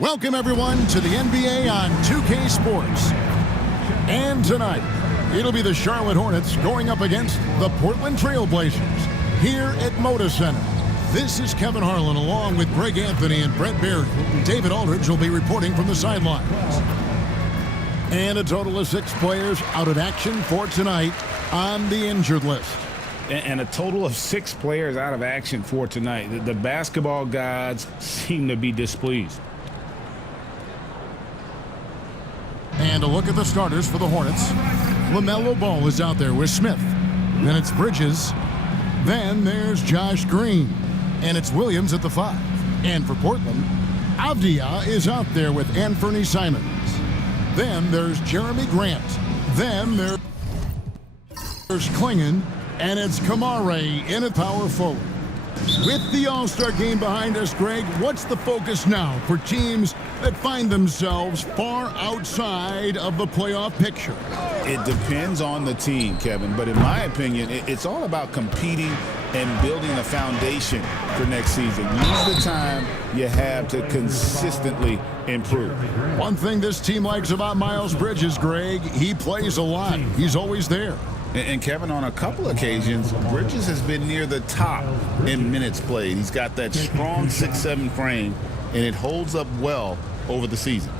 Welcome, everyone, to the NBA on 2K Sports. And tonight, it'll be the Charlotte Hornets going up against the Portland Trail Blazers here at Moda Center. This is Kevin Harlan along with Greg Anthony and Brett Barry. David Aldridge will be reporting from the sidelines. And a total of 6 players out of action for tonight on the injured list. And a total of 6 players out of action for tonight. The basketball gods seem to be displeased. And a look at the starters for the Hornets. LaMelo Ball is out there with Smith. Then it's Bridges. Then there's Josh Green. And it's Williams at the 5. And for Portland, Avdia is out there with Anthony Simons. Then there's Jeremy Grant. Then there's Klingon. And it's Kamare in at power forward. With the All-Star game behind us, Greg, what's the focus now for teams that find themselves far outside of the playoff picture? It depends on the team, Kevin, but in my opinion, it's all about competing and building a foundation for next season. Use the time you have to consistently improve. One thing this team likes about Miles Bridges, Greg, he plays a lot. He's always there. And Kevin, on a couple occasions, Bridges has been near the top in minutes played. He's got that strong 6'7" frame, and it holds up well over the season.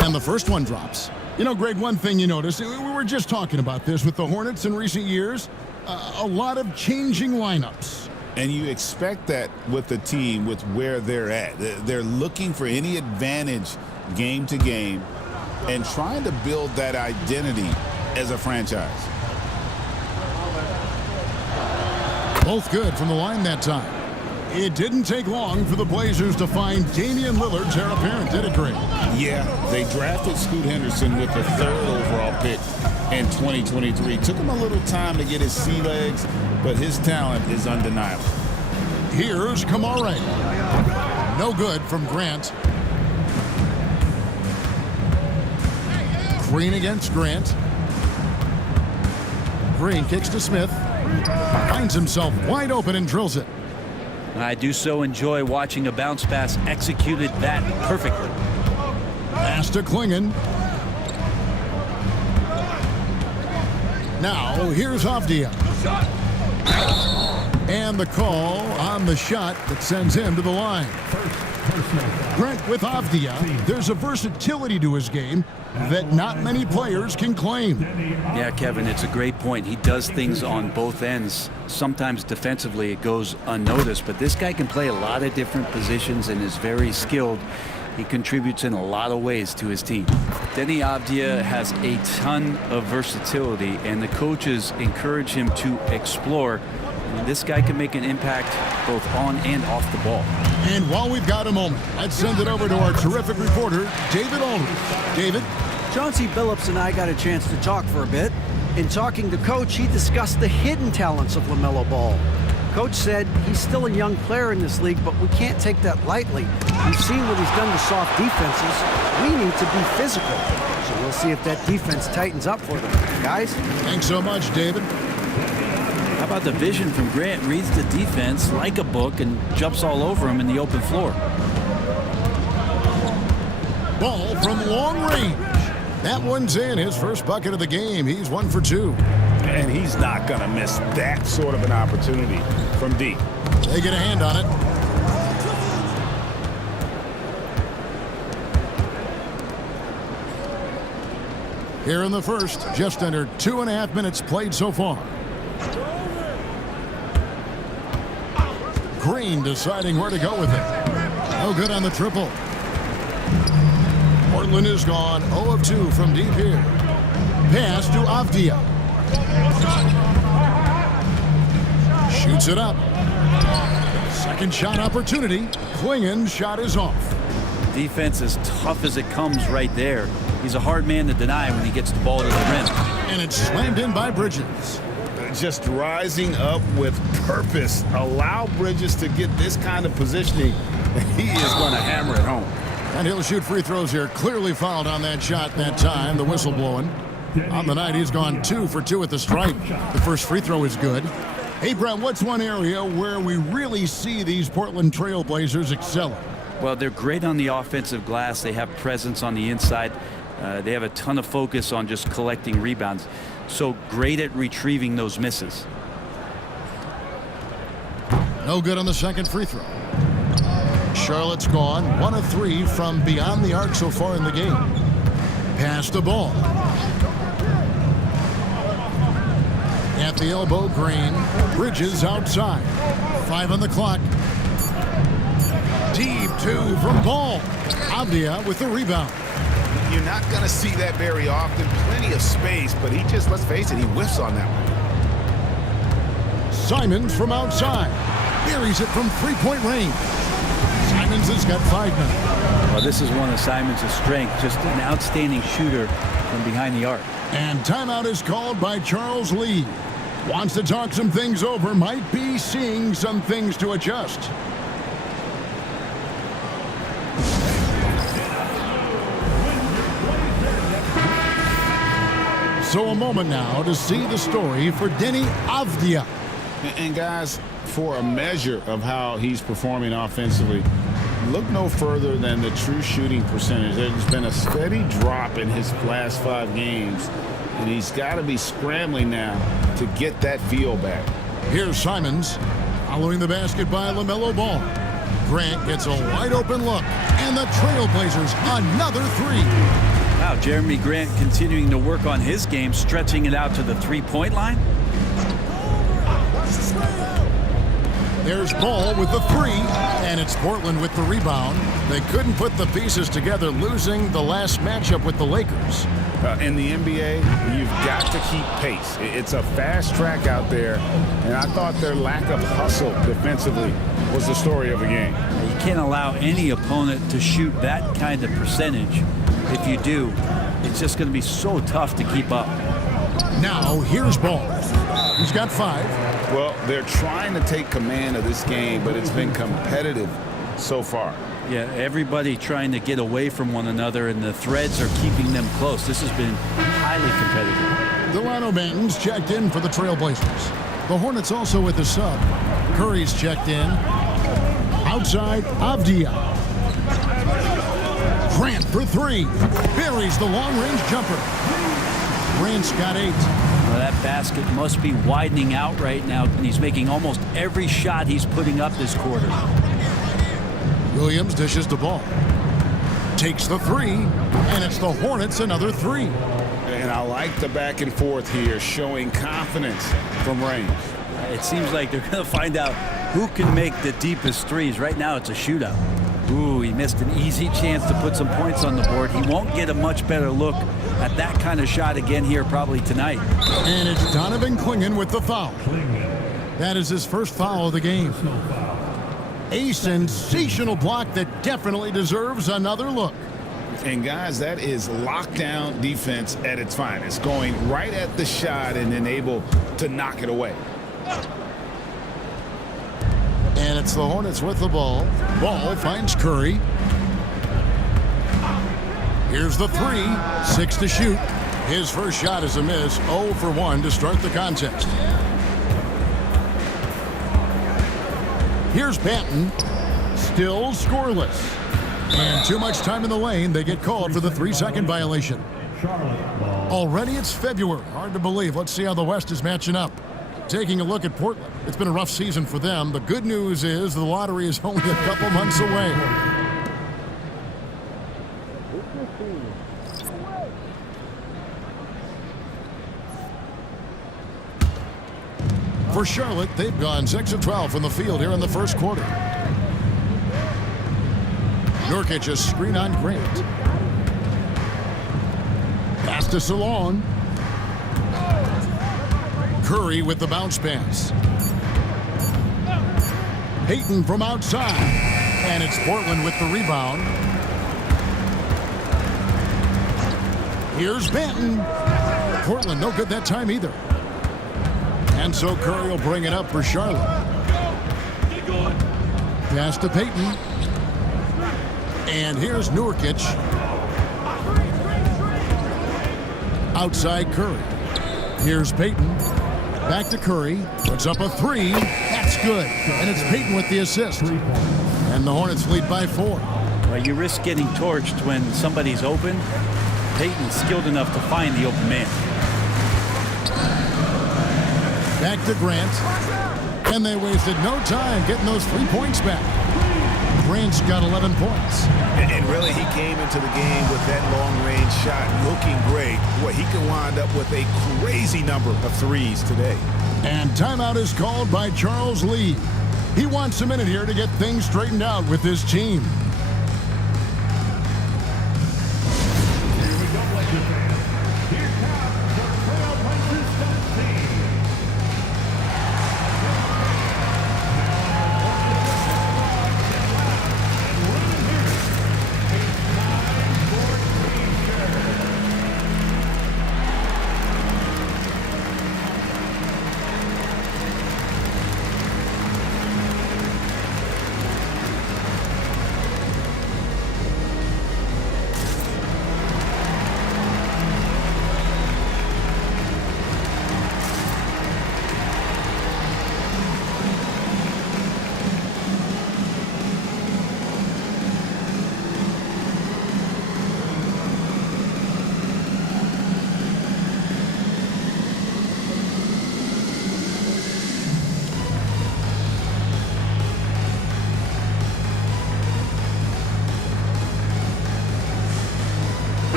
And the first one drops. You know, Greg, one thing you notice, we were just talking about this with the Hornets in recent years, a lot of changing lineups. And you expect that with the team, with where they're at. They're looking for any advantage game to game and trying to build that identity as a franchise. Both good from the line that time. It didn't take long for the Blazers to find Damian Lillard's heir apparent, did it, Greg? Yeah, they drafted Scoot Henderson with the 3rd overall pick in 2023. Took him a little time to get his sea legs, but his talent is undeniable. Here's Kamare. No good from Grant. Green against Grant. Green kicks to Smith. Finds himself wide open and drills it. I do so enjoy watching a bounce pass executed that perfectly. Pass to Klingon. Now, here's Avdia. And the call on the shot that sends him to the line. Brent, with Avdia, there's a versatility to his game that not many players can claim. Yeah, Kevin, it's a great point. He does things on both ends. Sometimes defensively it goes unnoticed, but this guy can play a lot of different positions and is very skilled. He contributes in a lot of ways to his team. Denny Avdia has a ton of versatility, and the coaches encourage him to explore. And this guy can make an impact both on and off the ball. And while we've got a moment, let's send it over to our terrific reporter, David Aldridge. David? Chauncey Billups and I got a chance to talk for a bit. In talking to Coach, he discussed the hidden talents of LaMelo Ball. Coach said he's still a young player in this league, but we can't take that lightly. We've seen what he's done to soft defenses. We need to be physical. So we'll see if that defense tightens up for them. Guys? Thanks so much, David. How about the vision from Grant? Reads the defense like a book and jumps all over him in the open floor. Ball from long range. That one's in. His first bucket of the game. He's 1 for 2. And he's not going to miss that sort of an opportunity from deep. They get a hand on it. Here in the first, just under 2.5 minutes played so far. Green deciding where to go with it. No good on the triple. Portland is gone 0 of 2 from deep here. Pass to Avdia. Shoots it up. Second shot opportunity. Klingon's shot is off. Defense as tough as it comes right there. He's a hard man to deny when he gets the ball to the rim. And it's slammed in by Bridges. Just rising up with purpose. Allow Bridges to get this kind of positioning. He is going to hammer it home. And he'll shoot free throws here. Clearly fouled on that shot that time. The whistle blowing. On the night, he's gone 2 for 2 at the stripe. The first free throw is good. Hey, Brett, what's one area where we really see these Portland Trail Blazers excelling? Well, they're great on the offensive glass. They have presence on the inside. They have a ton of focus on just collecting rebounds. So great at retrieving those misses. No good on the second free throw. Charlotte's gone 1 of 3 from beyond the arc so far in the game. Pass the ball. At the elbow, Green. Bridges outside. 5 on the clock. Deep 2 from Ball. Avdia with the rebound. You're not going to see that very often. Plenty of space, but he just, let's face it, he whiffs on that one. Simons from outside. Buries it from three-point range. Simons has got 5 now. Well, this is one of Simons' strengths, just an outstanding shooter from behind the arc. And timeout is called by Charles Lee. Wants to talk some things over, might be seeing some things to adjust. So a moment now to see the story for Denny Avdia. And guys, for a measure of how he's performing offensively, look no further than the true shooting percentage. There's been a steady drop in his last 5 games, and he's got to be scrambling now to get that feel back. Here's Simons following the basket by LaMelo Ball. Grant gets a wide open look, and the Trailblazers another 3. Wow, Jeremy Grant continuing to work on his game, stretching it out to the three-point line. There's Ball with the 3, and it's Portland with the rebound. They couldn't put the pieces together, losing the last matchup with the Lakers. In the NBA, you've got to keep pace. It's a fast track out there, and I thought their lack of hustle defensively was the story of the game. You can't allow any opponent to shoot that kind of percentage. If you do, it's just going to be so tough to keep up. Now, here's Ball. He's got 5. Well, they're trying to take command of this game, but it's been competitive so far. Yeah, everybody trying to get away from one another, and the threads are keeping them close. This has been highly competitive. Delano Banton's checked in for the Trailblazers. The Hornets also with the sub. Curry's checked in. Outside, Avdia. Grant for 3. Buries the long-range jumper. Grant's got 8. Well, that basket must be widening out right now, and he's making almost every shot he's putting up this quarter. Williams dishes the ball. Takes the 3, and it's the Hornets another 3. And I like the back and forth here, showing confidence from range. It seems like they're going to find out who can make the deepest threes. Right now, it's a shootout. Ooh, he missed an easy chance to put some points on the board. He won't get a much better look at that kind of shot again here probably tonight. And it's Donovan Clingan with the foul. That is his first foul of the game. A sensational block that definitely deserves another look. And guys, that is lockdown defense at its finest, going right at the shot and then able to knock it away. And it's the Hornets with the ball. Ball finds Curry. Here's the 3. 6 to shoot. His first shot is a miss. 0 for 1 to start the contest. Here's Banton. Still scoreless. And too much time in the lane. They get called for the 3-second violation. Already it's February. Hard to believe. Let's see how the West is matching up. Taking a look at Portland. It's been a rough season for them. The good news is the lottery is only a couple months away. For Charlotte, they've gone 6 of 12 from the field here in the first quarter. Nurkic a screen on Grant. Pass to Salon. Curry with the bounce pass. Payton from outside. And it's Portland with the rebound. Here's Banton. Portland no good that time either. And so Curry will bring it up for Charlotte. Pass to Payton. And here's Nurkic. Outside Curry. Here's Payton. Back to Curry. Puts up a three. That's good. And it's Payton with the assist. And the Hornets lead by 4. Well, you risk getting torched when somebody's open. Payton's skilled enough to find the open man. Back to Grant. And they wasted no time getting those 3 points back. Grant's got 11 points. And really, he came into the game with that long-range shot looking great. Boy, he can wind up with a crazy number of threes today. And timeout is called by Charles Lee. He wants a minute here to get things straightened out with his team.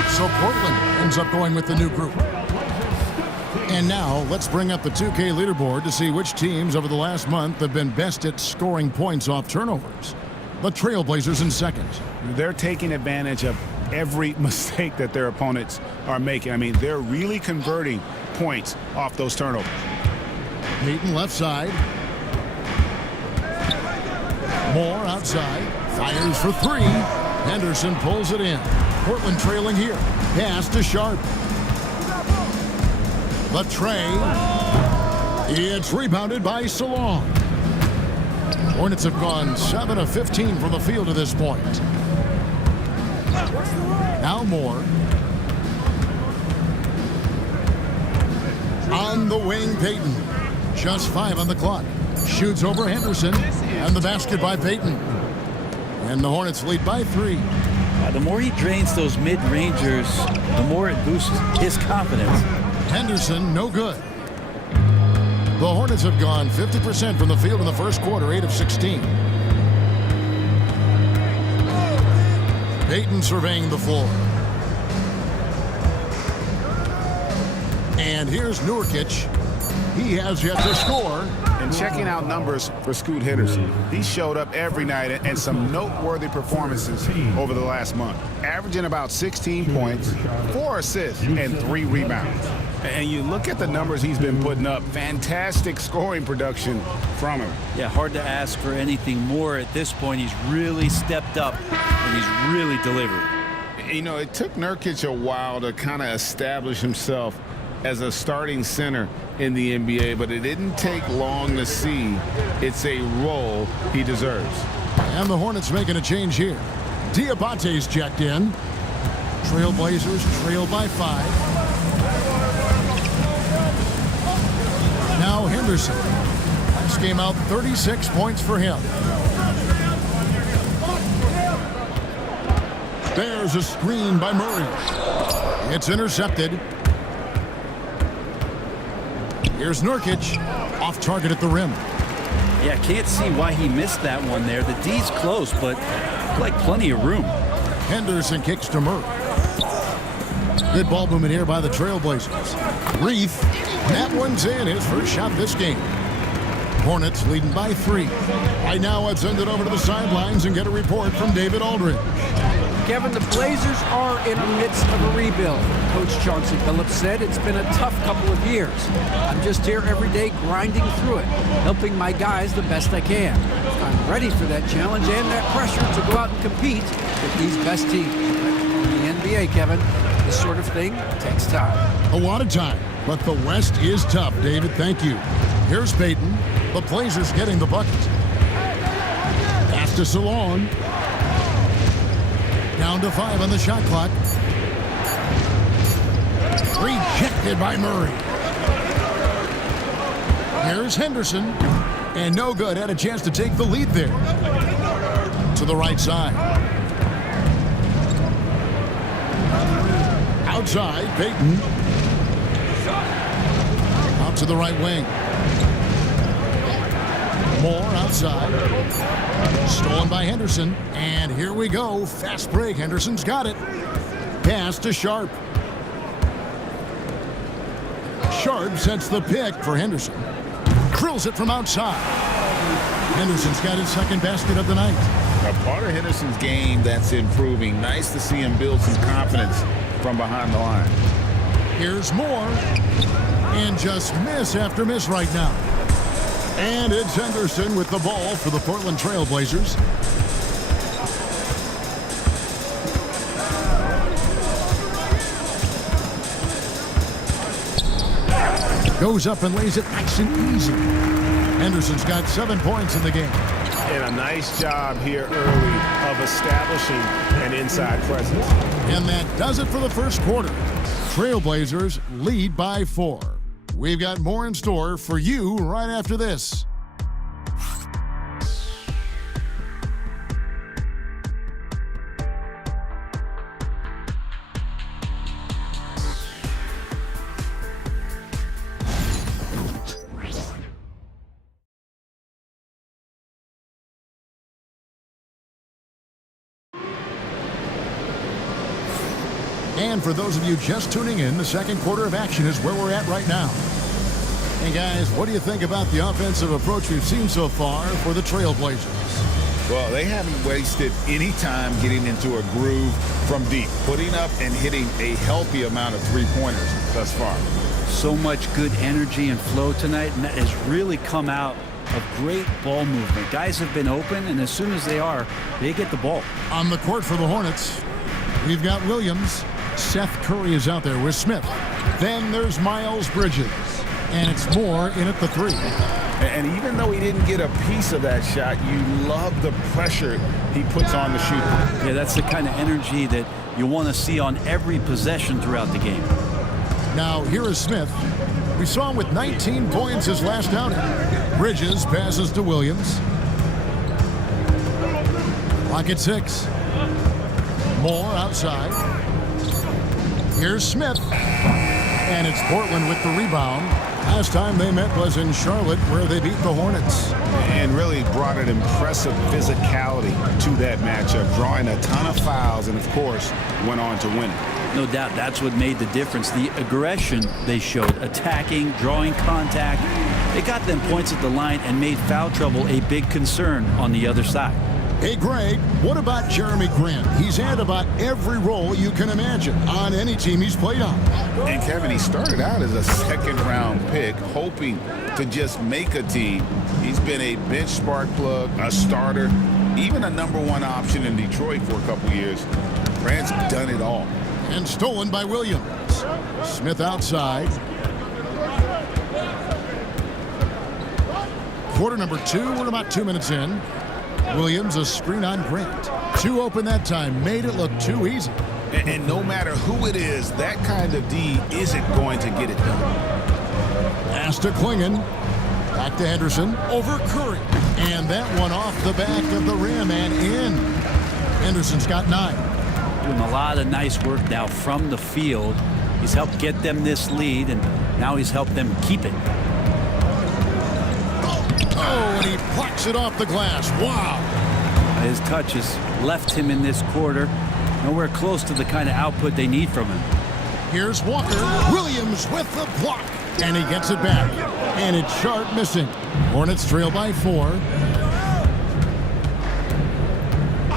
So Portland ends up going with the new group. And now let's bring up the 2K leaderboard to see which teams over the last month have been best at scoring points off turnovers. The Trailblazers in second. They're taking advantage of every mistake that their opponents are making. I mean, they're really converting points off those turnovers. Payton left side. Moore outside. Fires for three. Henderson pulls it in. Portland trailing here. Pass to Sharp. The tray. It's rebounded by Salon. Hornets have gone 7 of 15 from the field to this point. Now Moore. On the wing, Payton. Just 5 on the clock. Shoots over Henderson. And the basket by Payton. And the Hornets lead by 3. The more he drains those mid-rangers, the more it boosts his confidence. Henderson, no good. The Hornets have gone 50% from the field in the first quarter, 8 of 16. Payton surveying the floor. And here's Nurkic. He has yet to score. And checking out numbers for Scoot Henderson, he showed up every night and some noteworthy performances over the last month, averaging about 16 points, 4 assists, and 3 rebounds. And you look at the numbers he's been putting up, fantastic scoring production from him. Yeah, hard to ask for anything more at this point. He's really stepped up, and he's really delivered. You know, it took Nurkic a while to kind of establish himself as a starting center in the NBA, but it didn't take long to see it's a role he deserves. And the Hornets making a change here. Diabate's checked in. Trailblazers trail by 5. Now Henderson. Last game out, 36 points for him. There's a screen by Murray. It's intercepted. Here's Nurkic, off target at the rim. Yeah, can't see why he missed that one there. The D's close, but like plenty of room. Henderson kicks to Murray. Good ball movement here by the Trailblazers. Reith, that one's in, his first shot this game. Hornets leading by 3. Right now, let's send it over to the sidelines and get a report from David Aldridge. Kevin, the Blazers are in the midst of a rebuild. Coach Chauncey Billups said it's been a tough couple of years. I'm just here every day grinding through it, helping my guys the best I can. I'm ready for that challenge and that pressure to go out and compete with these best teams. In the NBA, Kevin, this sort of thing takes time. A lot of time, but the West is tough, David. Thank you. Here's Payton. The Blazers getting the bucket. Pass to Salon. Down to 5 on the shot clock. Rejected by Murray. Here's Henderson. And no good. Had a chance to take the lead there. To the right side. Outside, Payton. Out to the right wing. Moore outside. Stolen by Henderson. And here we go. Fast break. Henderson's got it. Pass to Sharp. Sharp sets the pick for Henderson. Drills it from outside. Henderson's got his second basket of the night. A part of Henderson's game that's improving. Nice to see him build some confidence from behind the line. Here's Moore. And just miss after miss right now. And it's Henderson with the ball for the Portland Trail Blazers. Goes up and lays it nice and easy. Henderson's got 7 points in the game. And a nice job here early of establishing an inside presence. And that does it for the first quarter. Trailblazers lead by 4. We've got more in store for you right after this. And for those of you just tuning in, the second quarter of action is where we're at right now. And guys, what do you think about the offensive approach we've seen so far for the Trailblazers? Well, they haven't wasted any time getting into a groove from deep, putting up and hitting a healthy amount of three-pointers thus far. So much good energy and flow tonight, and that has really come out of great ball movement. Guys have been open, and as soon as they are, they get the ball. On the court for the Hornets, we've got Williams. Seth Curry is out there with Smith. Then there's Miles Bridges. And it's Moore in at the 3. And even though he didn't get a piece of that shot, you love the pressure he puts on the shooter. Yeah, that's the kind of energy that you want to see on every possession throughout the game. Now, here is Smith. We saw him with 19 points his last outing. Bridges passes to Williams. Clock at 6. Moore outside. Here's Smith. And it's Portland with the rebound. Last time they met was in Charlotte, where they beat the Hornets. And really brought an impressive physicality to that matchup, drawing a ton of fouls and, of course, went on to win it. No doubt that's what made the difference. The aggression they showed, attacking, drawing contact. They got them points at the line and made foul trouble a big concern on the other side. Hey, Greg, what about Jeremy Grant? He's had about every role you can imagine on any team he's played on. And, Kevin, he started out as a second-round pick, hoping to just make a team. He's been a bench spark plug, a starter, even a #1 option in Detroit for a couple years. Grant's done it all. And stolen by Williams. Smith outside. Quarter number 2, we're about 2 minutes in. Williams, a screen on Grant. 2 open that time, made it look too easy. And no matter who it is, that kind of D isn't going to get it done. Pass to Klingon. Back to Henderson. Over Curry. And that one off the back of the rim and in. Henderson's got 9. Doing a lot of nice work now from the field. He's helped get them this lead, and now he's helped them keep it. Oh, and he plucks it off the glass. Wow. His touch has left him in this quarter. Nowhere close to the kind of output they need from him. Here's Walker. Williams with the block. And he gets it back. And it's Sharp missing. Hornets trail by 4.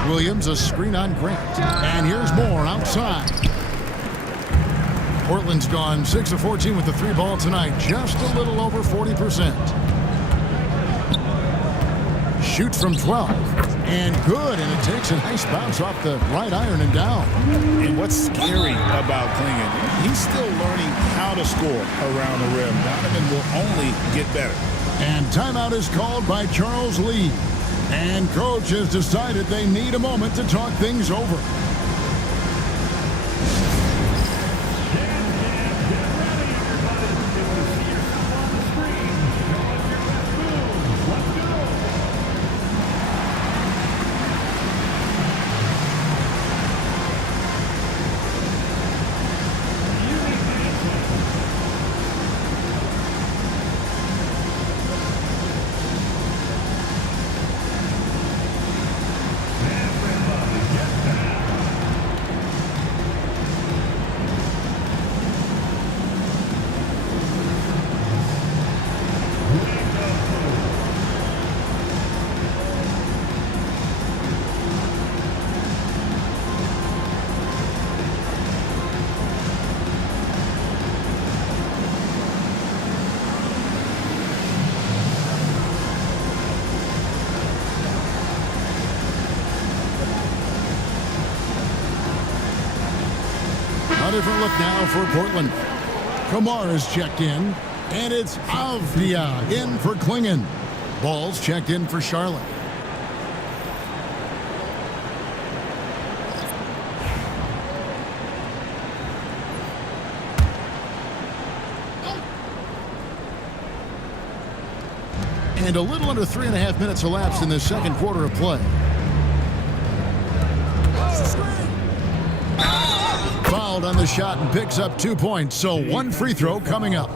Williams, a screen on Grant. And here's Moore outside. Portland's gone 6 of 14 with the 3 ball tonight. Just a little over 40%. Shoots from 12. And good. And it takes a nice bounce off the right iron and down. And what's scary about Klingon, he's still learning how to score around the rim. Donovan will only get better. And timeout is called by Charles Lee. And coach has decided they need a moment to talk things over. A different look now for Portland. Kamar's checked in, and it's Avdia in for Klingon. Ball's checked in for Charlotte. And a little under 3.5 minutes elapsed in the second quarter of play. Fouled on the shot and picks up 2 points. So one free throw coming up.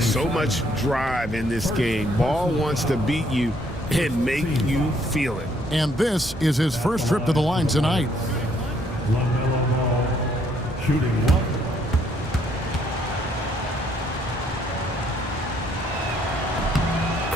So much drive in this game. Ball wants to beat you and make you feel it. And this is his first trip to the line tonight. LaMelo Ball shooting one.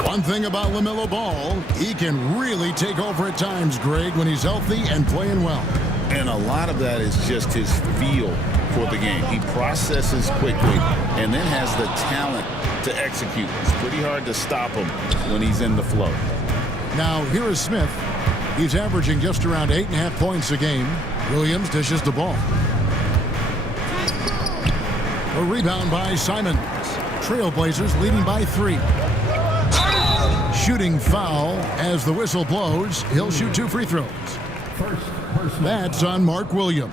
One thing about LaMelo Ball, he can really take over at times, Greg, when he's healthy and playing well. And a lot of that is just his feel for the game. He processes quickly and then has the talent to execute. It's pretty hard to stop him when he's in the flow. Now, here is Smith. He's averaging just around 8.5 points a game. Williams dishes the ball. A rebound by Simons. Trailblazers leading by 3. Shooting foul as the whistle blows. He'll shoot 2 free throws. That's on Mark Williams.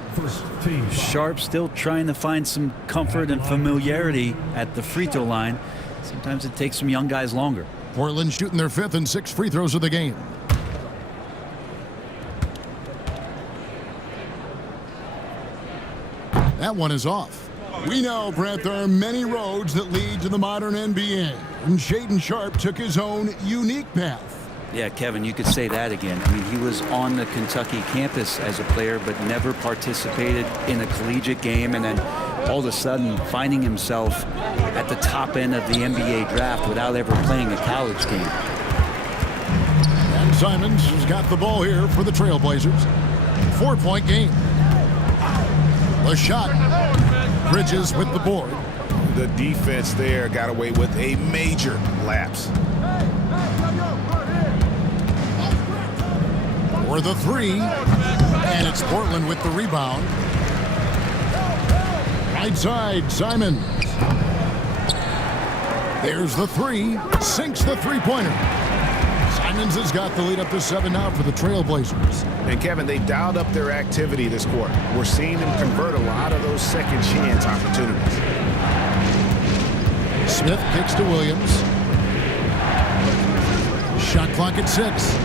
Sharp still trying to find some comfort and familiarity at the free throw line. Sometimes it takes some young guys longer. Portland shooting their 5th and 6th free throws of the game. That one is off. We know, Brett, there are many roads that lead to the modern NBA. And Shaedon Sharpe took his own unique path. Yeah, Kevin, you could say that again. I mean, he was on the Kentucky campus as a player, but never participated in a collegiate game, and then all of a sudden finding himself at the top end of the NBA draft without ever playing a college game. And Simons has got the ball here for the Trailblazers. 4-point game. The shot. Bridges with the board. The defense there got away with a major lapse. For the 3. And it's Portland with the rebound. Right side, Simons. There's the 3. Sinks the three-pointer. Simons has got the lead up to 7 now for the Trailblazers. And Kevin, they dialed up their activity this quarter. We're seeing them convert a lot of those second chance opportunities. Smith kicks to Williams. Shot clock at 6.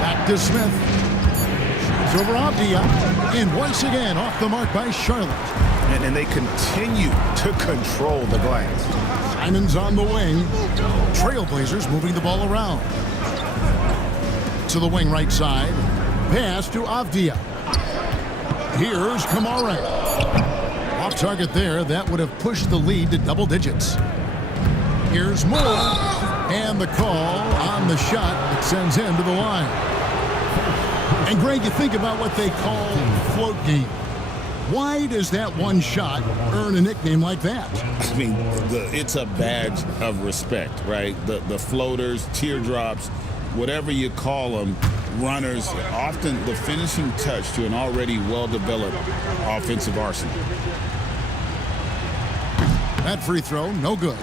Back to Smith. Shoots over Avdia. And once again off the mark by Charlotte. And they continue to control the glass. Simons on the wing. Trailblazers moving the ball around. To the wing right side. Pass to Avdia. Here's Kamara. Off target there. That would have pushed the lead to double digits. Here's Moore. And the call on the shot that sends him to the line. And Greg, you think about what they call float game. Why does that one shot earn a nickname like that? I mean, it's a badge of respect, right? The floaters, teardrops, whatever you call them, runners, often the finishing touch to an already well-developed offensive arsenal. That free throw, no good.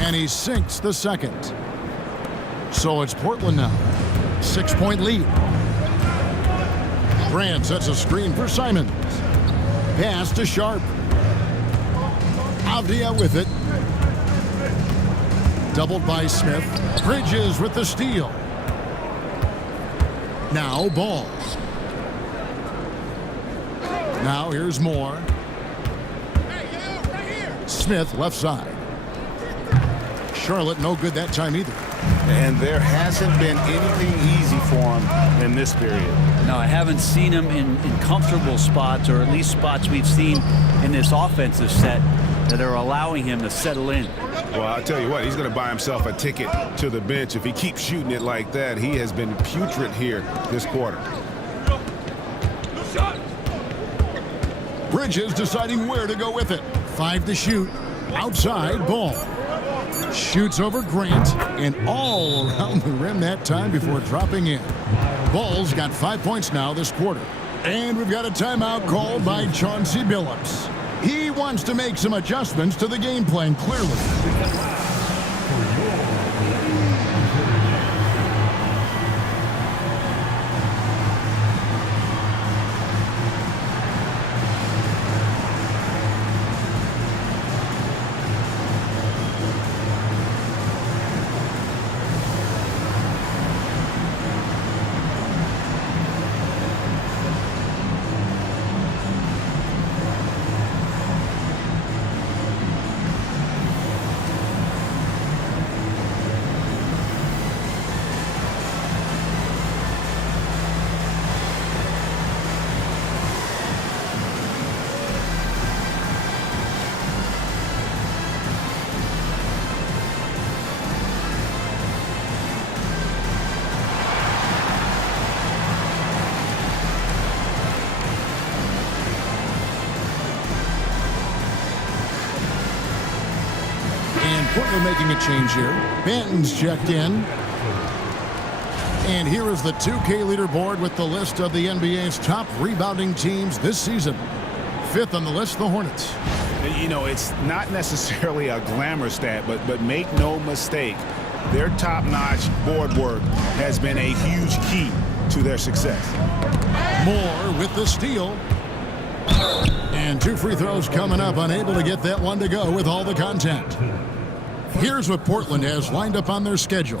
And he sinks the second. So it's Portland now. 6-point lead. Grant sets a screen for Simons. Pass to Sharpe. Avdia with it. Doubled by Smith. Bridges with the steal. Now Ball. Now here's Moore. Smith left side. Charlotte no good that time either. And there hasn't been anything easy for him in this period. No, I haven't seen him in comfortable spots, or at least spots we've seen in this offensive set. that are allowing him to settle in. Well, I'll tell you what, he's going to buy himself a ticket to the bench. If he keeps shooting it like that, he has been putrid here this quarter. Bridges deciding where to go with it. 5 to shoot. Outside, Ball. Shoots over Grant and all around the rim that time before dropping in. Ball's got 5 points now this quarter. And we've got a timeout called by Chauncey Billups. He wants to make some adjustments to the game plan, clearly. Portland making a change here. Banton's checked in. And here is the 2K leaderboard with the list of the NBA's top rebounding teams this season. 5th on the list, the Hornets. You know, it's not necessarily a glamour stat, but make no mistake, their top-notch board work has been a huge key to their success. Moore with the steal. And 2 free throws coming up, unable to get that one to go with all the contact. Here's what Portland has lined up on their schedule.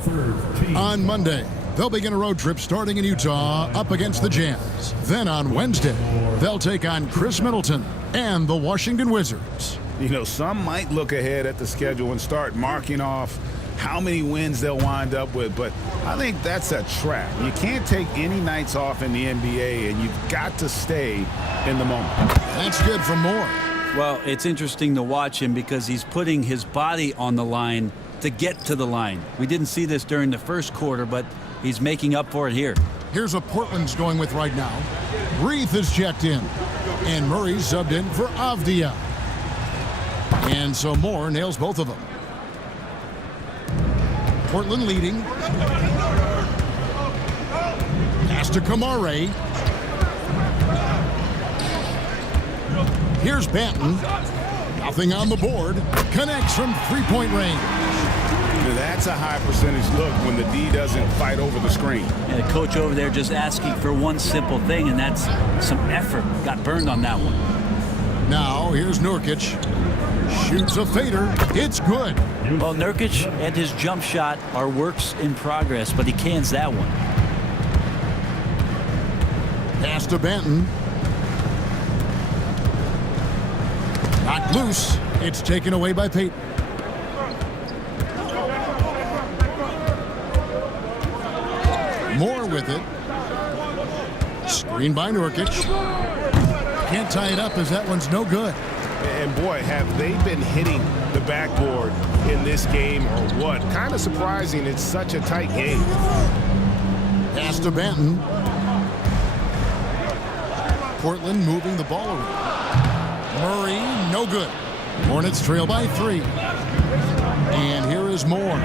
On Monday, they'll begin a road trip starting in Utah up against the Jazz. Then on Wednesday, they'll take on Chris Middleton and the Washington Wizards. You know, some might look ahead at the schedule and start marking off how many wins they'll wind up with, but I think that's a trap. You can't take any nights off in the NBA, and you've got to stay in the moment. That's good from Moore. Well, it's interesting to watch him because he's putting his body on the line to get to the line. We didn't see this during the first quarter, but he's making up for it here. Here's what Portland's going with right now. Reith is checked in, and Murray's subbed in for Avdia. And so Moore nails both of them. Portland leading. Pass to Kamare. Here's Banton. Nothing on the board. Connects from three-point range. That's a high percentage look when the D doesn't fight over the screen. And the coach over there just asking for one simple thing, and that's some effort. Got burned on that one. Now here's Nurkic. Shoots a fader. It's good. Well, Nurkic and his jump shot are works in progress, but he cans that one. Pass to Banton. Knocked loose. It's taken away by Payton. Moore with it. Screen by Nurkic. Can't tie it up as that one's no good. And boy, have they been hitting the backboard in this game or what? Kind of surprising. It's such a tight game. Pass to Banton. Portland moving the ball around. Murray, no good. Hornets trail by 3. And here is Moore.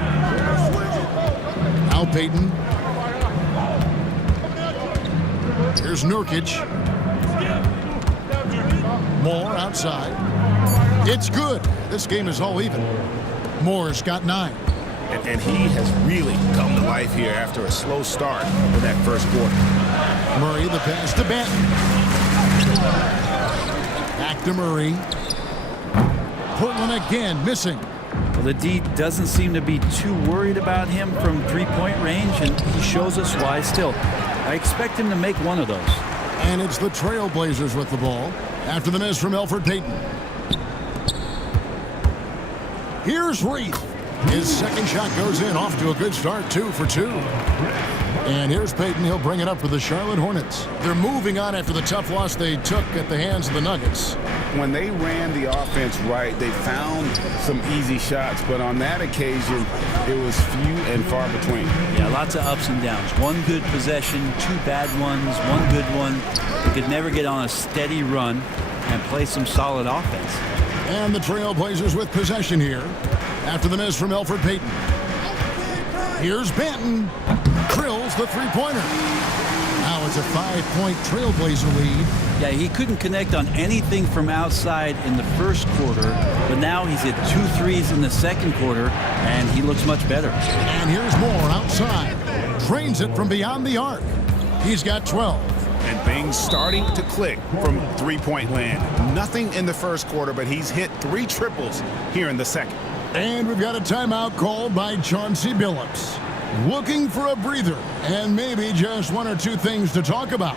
Now Payton. Here's Nurkic. Moore outside. It's good. This game is all even. Moore's got 9. And he has really come to life here after a slow start in that first quarter. Murray, the pass to Banton. Back to Murray. Portland again missing. Well, the D doesn't seem to be too worried about him from three-point range, and he shows us why still. I expect him to make one of those. And it's the Trailblazers with the ball after the miss from Elfrid Payton. Here's Reith. His second shot goes in, off to a good start, 2 for 2. And here's Payton. He'll bring it up for the Charlotte Hornets. They're moving on after the tough loss they took at the hands of the Nuggets. When they ran the offense right, they found some easy shots, but on that occasion, it was few and far between. Yeah, lots of ups and downs. One good possession, two bad ones, one good one. They could never get on a steady run and play some solid offense. And the Trailblazers with possession here after the miss from Elfrid Payton. Here's Banton. Drills the three-pointer. Now it's a 5-point Trailblazer lead. Yeah, he couldn't connect on anything from outside in the first quarter, but now he's hit 2 threes in the second quarter, and he looks much better. And here's Moore outside. Drains it from beyond the arc. He's got 12. And things starting to click from three-point land. Nothing in the first quarter, but he's hit 3 triples here in the second. And we've got a timeout called by Chauncey Billups. Looking for a breather and maybe just 1 or 2 things to talk about.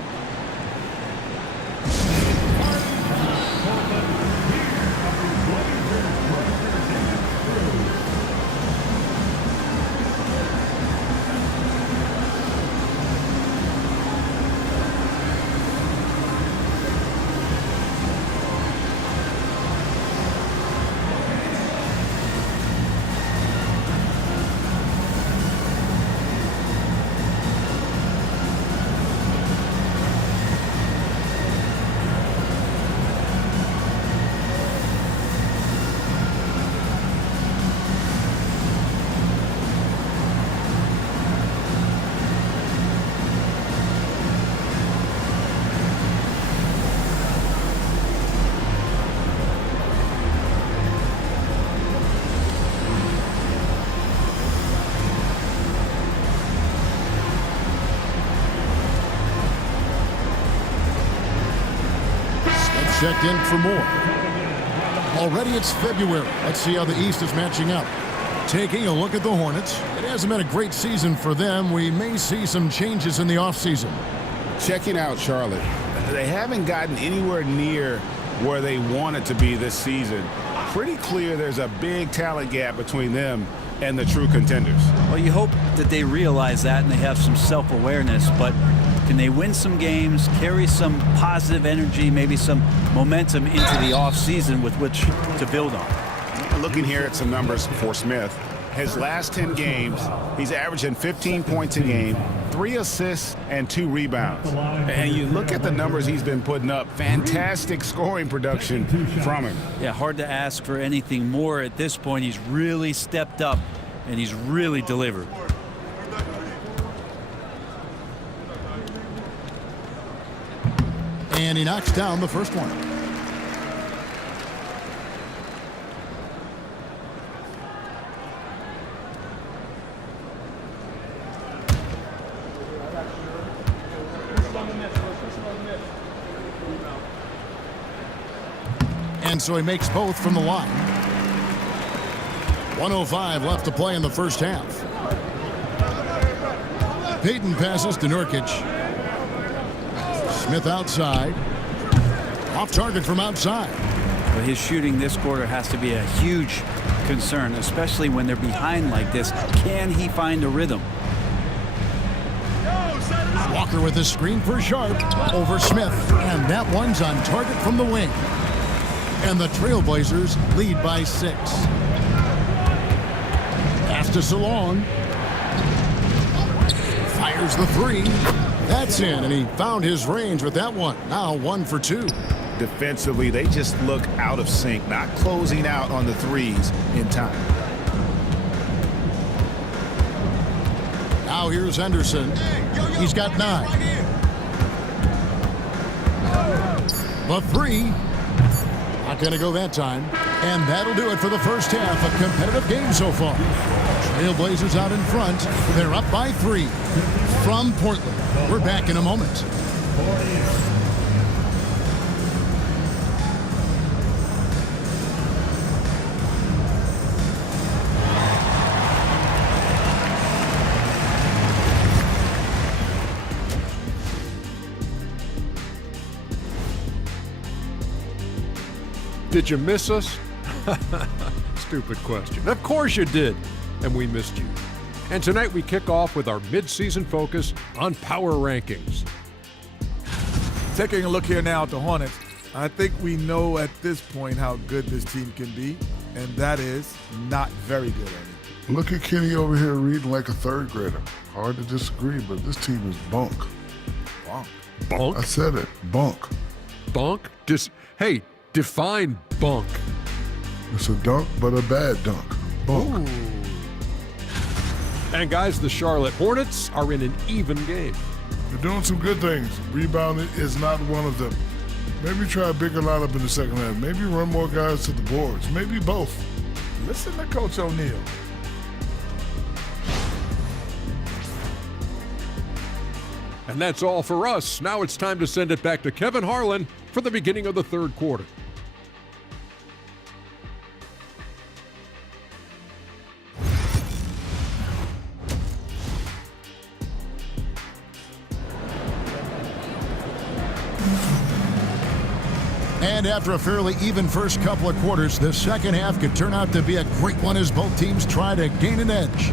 Checked in for more. Already it's February. Let's see how the East is matching up. Taking a look at the Hornets. It hasn't been a great season for them. We may see some changes in the offseason. Checking out Charlotte. They haven't gotten anywhere near where they wanted to be this season. Pretty clear there's a big talent gap between them and the true contenders. Well, you hope that they realize that and they have some self-awareness, but can they win some games, carry some positive energy, maybe some momentum into the offseason with which to build on? Looking here at some numbers for Smith. His last 10 games, he's averaging 15 points a game, 3 assists, and 2 rebounds. And you look at the numbers he's been putting up, fantastic scoring production from him. Yeah, hard to ask for anything more at this point. He's really stepped up, and he's really delivered. And he knocks down the first one. And so he makes both from the line. 1:05 left to play in the first half. Payton passes to Nurkic. Smith outside. Off target from outside. But his shooting this quarter has to be a huge concern, especially when they're behind like this. Can he find a rhythm? Walker with his screen for Sharp over Smith. And that one's on target from the wing. And the Trailblazers lead by 6. Pass to Salong. Fires the 3. That's in, and he found his range with that one. Now 1 for 2. Defensively, they just look out of sync, not closing out on the threes in time. Now here's Henderson. He's got 9. The 3. Not going to go that time. And that'll do it for the first half. A competitive game so far. Trailblazers out in front. They're up by 3 from Portland. We're back in a moment. Did you miss us? Stupid question. Of course you did. And we missed you. And tonight we kick off with our mid-season focus on power rankings. Taking a look here now at the Hornets, I think we know at this point how good this team can be, and that is not very good at it. Look at Kenny over here reading like a third grader. Hard to disagree, but this team is bunk. Bunk. Bunk? I said it, bunk. Bunk? Hey, define bunk. It's a dunk, but a bad dunk. Bunk. Ooh. And guys, the Charlotte Hornets are in an even game. They're doing some good things. Rebounding is not one of them. Maybe try a bigger lineup in the second half. Maybe run more guys to the boards. Maybe both. Listen to Coach O'Neal. And that's all for us. Now it's time to send it back to Kevin Harlan for the beginning of the third quarter. And after a fairly even first couple of quarters, the second half could turn out to be a great one as both teams try to gain an edge.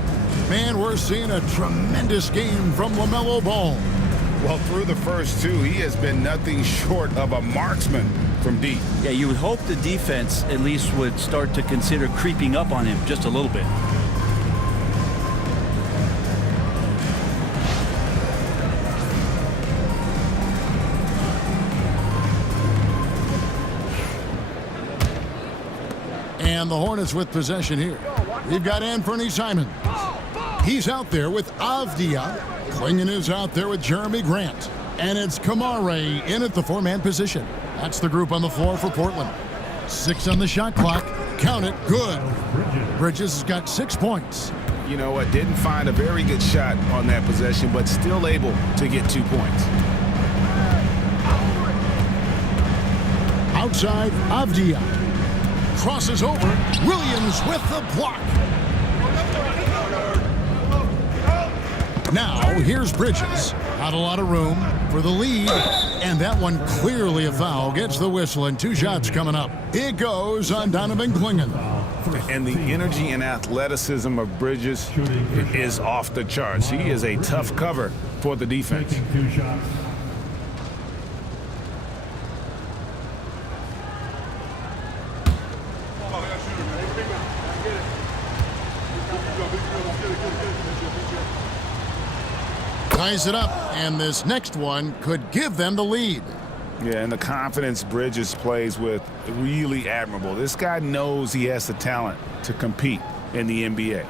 Man, we're seeing a tremendous game from LaMelo Ball. Well, through the first two, he has been nothing short of a marksman from deep. Yeah, you would hope the defense at least would start to consider creeping up on him just a little bit. And the Hornets with possession here. We've got Anthony Simon. He's out there with Avdia. Klingon is out there with Jeremy Grant. And it's Kamare in at the four-man position. That's the group on the floor for Portland. 6 on the shot clock. Count it. Good. Bridges has got 6 points. You know what? Didn't find a very good shot on that possession, but still able to get 2 points. Outside, Avdia. Crosses over. Williams with the block. Now, here's Bridges. Not a lot of room for the lead. And that one clearly a foul. Gets the whistle and 2 shots coming up. It goes on Donovan Klingon. And the energy and athleticism of Bridges is off the charts. He is a tough cover for the defense. Taking 2 shots. Ties it up, and this next one could give them the lead. Yeah, and the confidence Bridges plays with, really admirable. This guy knows he has the talent to compete in the NBA.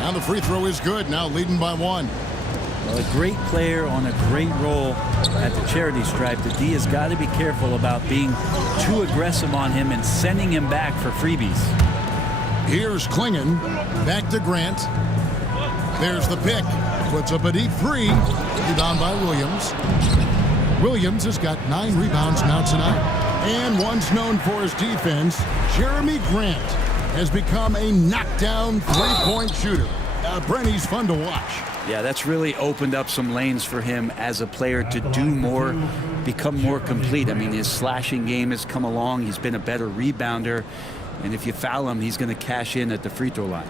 And the free throw is good, now leading by 1. Well, a great player on a great role at the charity stripe. The D has got to be careful about being too aggressive on him and sending him back for freebies. Here's Klingon, back to Grant. There's the pick, puts up a deep 3. Rebound by Williams. Williams has got 9 rebounds now tonight. And once known for his defense, Jeremy Grant has become a knockdown three-point shooter. Brent, he's fun to watch. Yeah, that's really opened up some lanes for him as a player to do more, become more complete. I mean, his slashing game has come along. He's been a better rebounder. And if you foul him, he's going to cash in at the free throw line.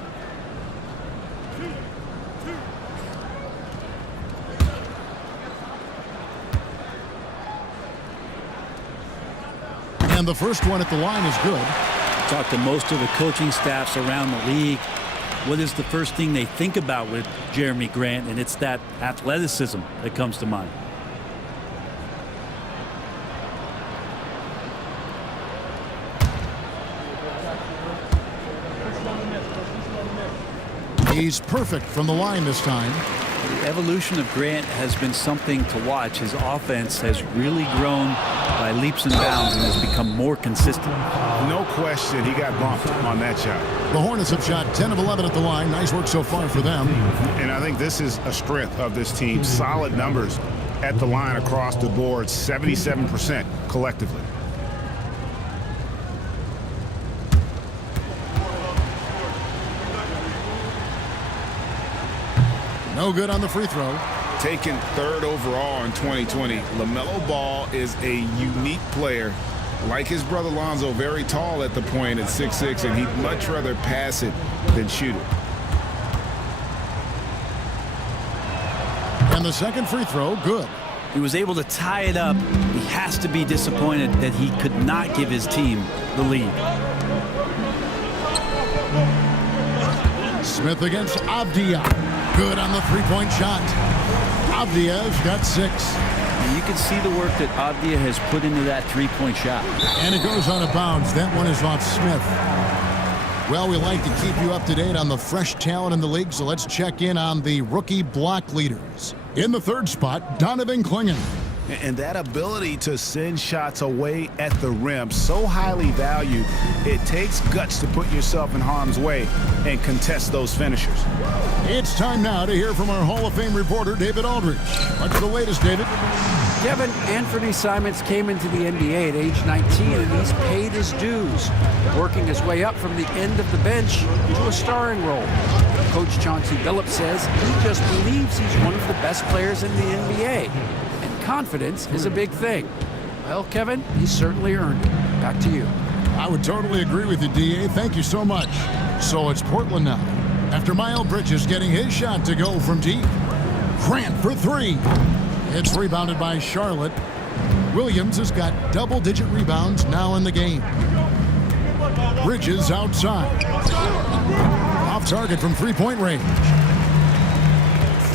And the first one at the line is good. Talk to most of the coaching staffs around the league. What is the first thing they think about with Jeremy Grant? And it's that athleticism that comes to mind. He's perfect from the line this time. The evolution of Grant has been something to watch. His offense has really grown by leaps and bounds and has become more consistent. No question he got bumped on that shot. The Hornets have shot 10 of 11 at the line. Nice work so far for them. And I think this is a strength of this team. Solid numbers at the line across the board, 77% collectively. No good on the free throw. Taken third overall in 2020, LaMelo Ball is a unique player. Like his brother Lonzo, very tall at the point at 6'6", and he'd much rather pass it than shoot it. And the second free throw, good. He was able to tie it up. He has to be disappointed that he could not give his team the lead. Smith against Avdia. Good on the three-point shot. Avdia's got 6. And you can see the work that Avdia has put into that three-point shot. And it goes out of bounds. That one is off Smith. Well, we like to keep you up to date on the fresh talent in the league, so let's check in on the rookie block leaders. In the third spot, Donovan Clingan. And that ability to send shots away at the rim, so highly valued, it takes guts to put yourself in harm's way and contest those finishers. It's time now to hear from our Hall of Fame reporter, David Aldridge. What's the latest, David? Kevin, Anthony Simons came into the NBA at age 19, and he's paid his dues, working his way up from the end of the bench to a starring role. Coach Chauncey Billups says he just believes he's one of the best players in the NBA, and confidence is a big thing. Well, Kevin, he's certainly earned it. Back to you. I would totally agree with you, D.A. Thank you so much. So it's Portland now. After Miles Bridges getting his shot to go from deep. Grant for 3. It's rebounded by Charlotte. Williams has got double-digit rebounds now in the game. Bridges outside. Off target from three-point range.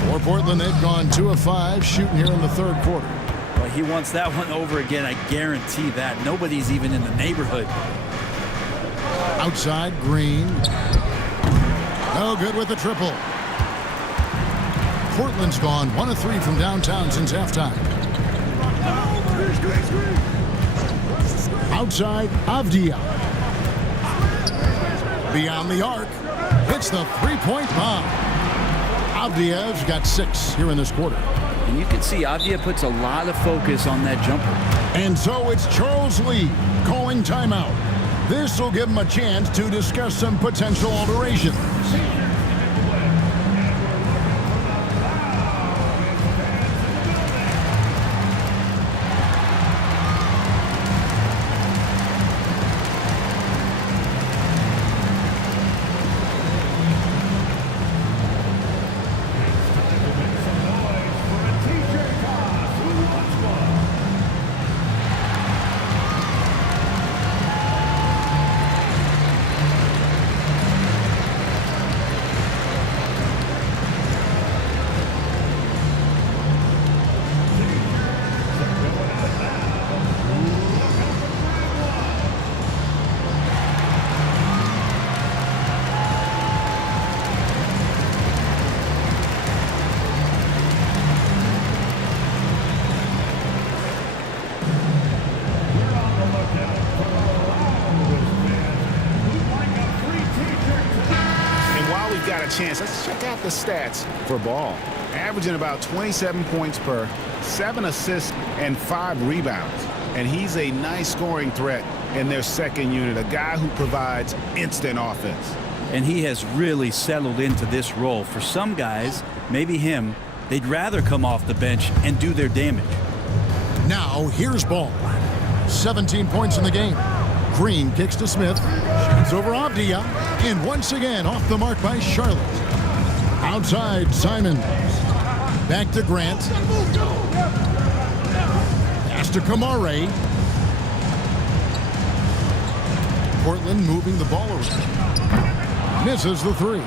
For Portland, they've gone 2 of 5 shooting here in the third quarter. Well, he wants that one over again, I guarantee that. Nobody's even in the neighborhood. Outside, Green. No good with the triple. Portland's gone 1 of 3 from downtown since halftime. Outside, Avdia. Beyond the arc. Hits the three-point bomb. Avdia's got 6 here in this quarter. And you can see Avdia puts a lot of focus on that jumper. And so it's Charles Lee calling timeout. This will give him a chance to discuss some potential alterations. Chance. Let's check out the stats for Ball. Averaging about 27 points per, 7 assists, and 5 rebounds. And he's a nice scoring threat in their second unit, a guy who provides instant offense. And he has really settled into this role. For some guys, maybe him, they'd rather come off the bench and do their damage. Now, here's Ball. 17 points in the game. Green kicks to Smith. Shoots over Avdia. And once again, off the mark by Charlotte. Outside, Simons. Back to Grant. Pass to Kamare. Portland moving the ball around. Misses the 3.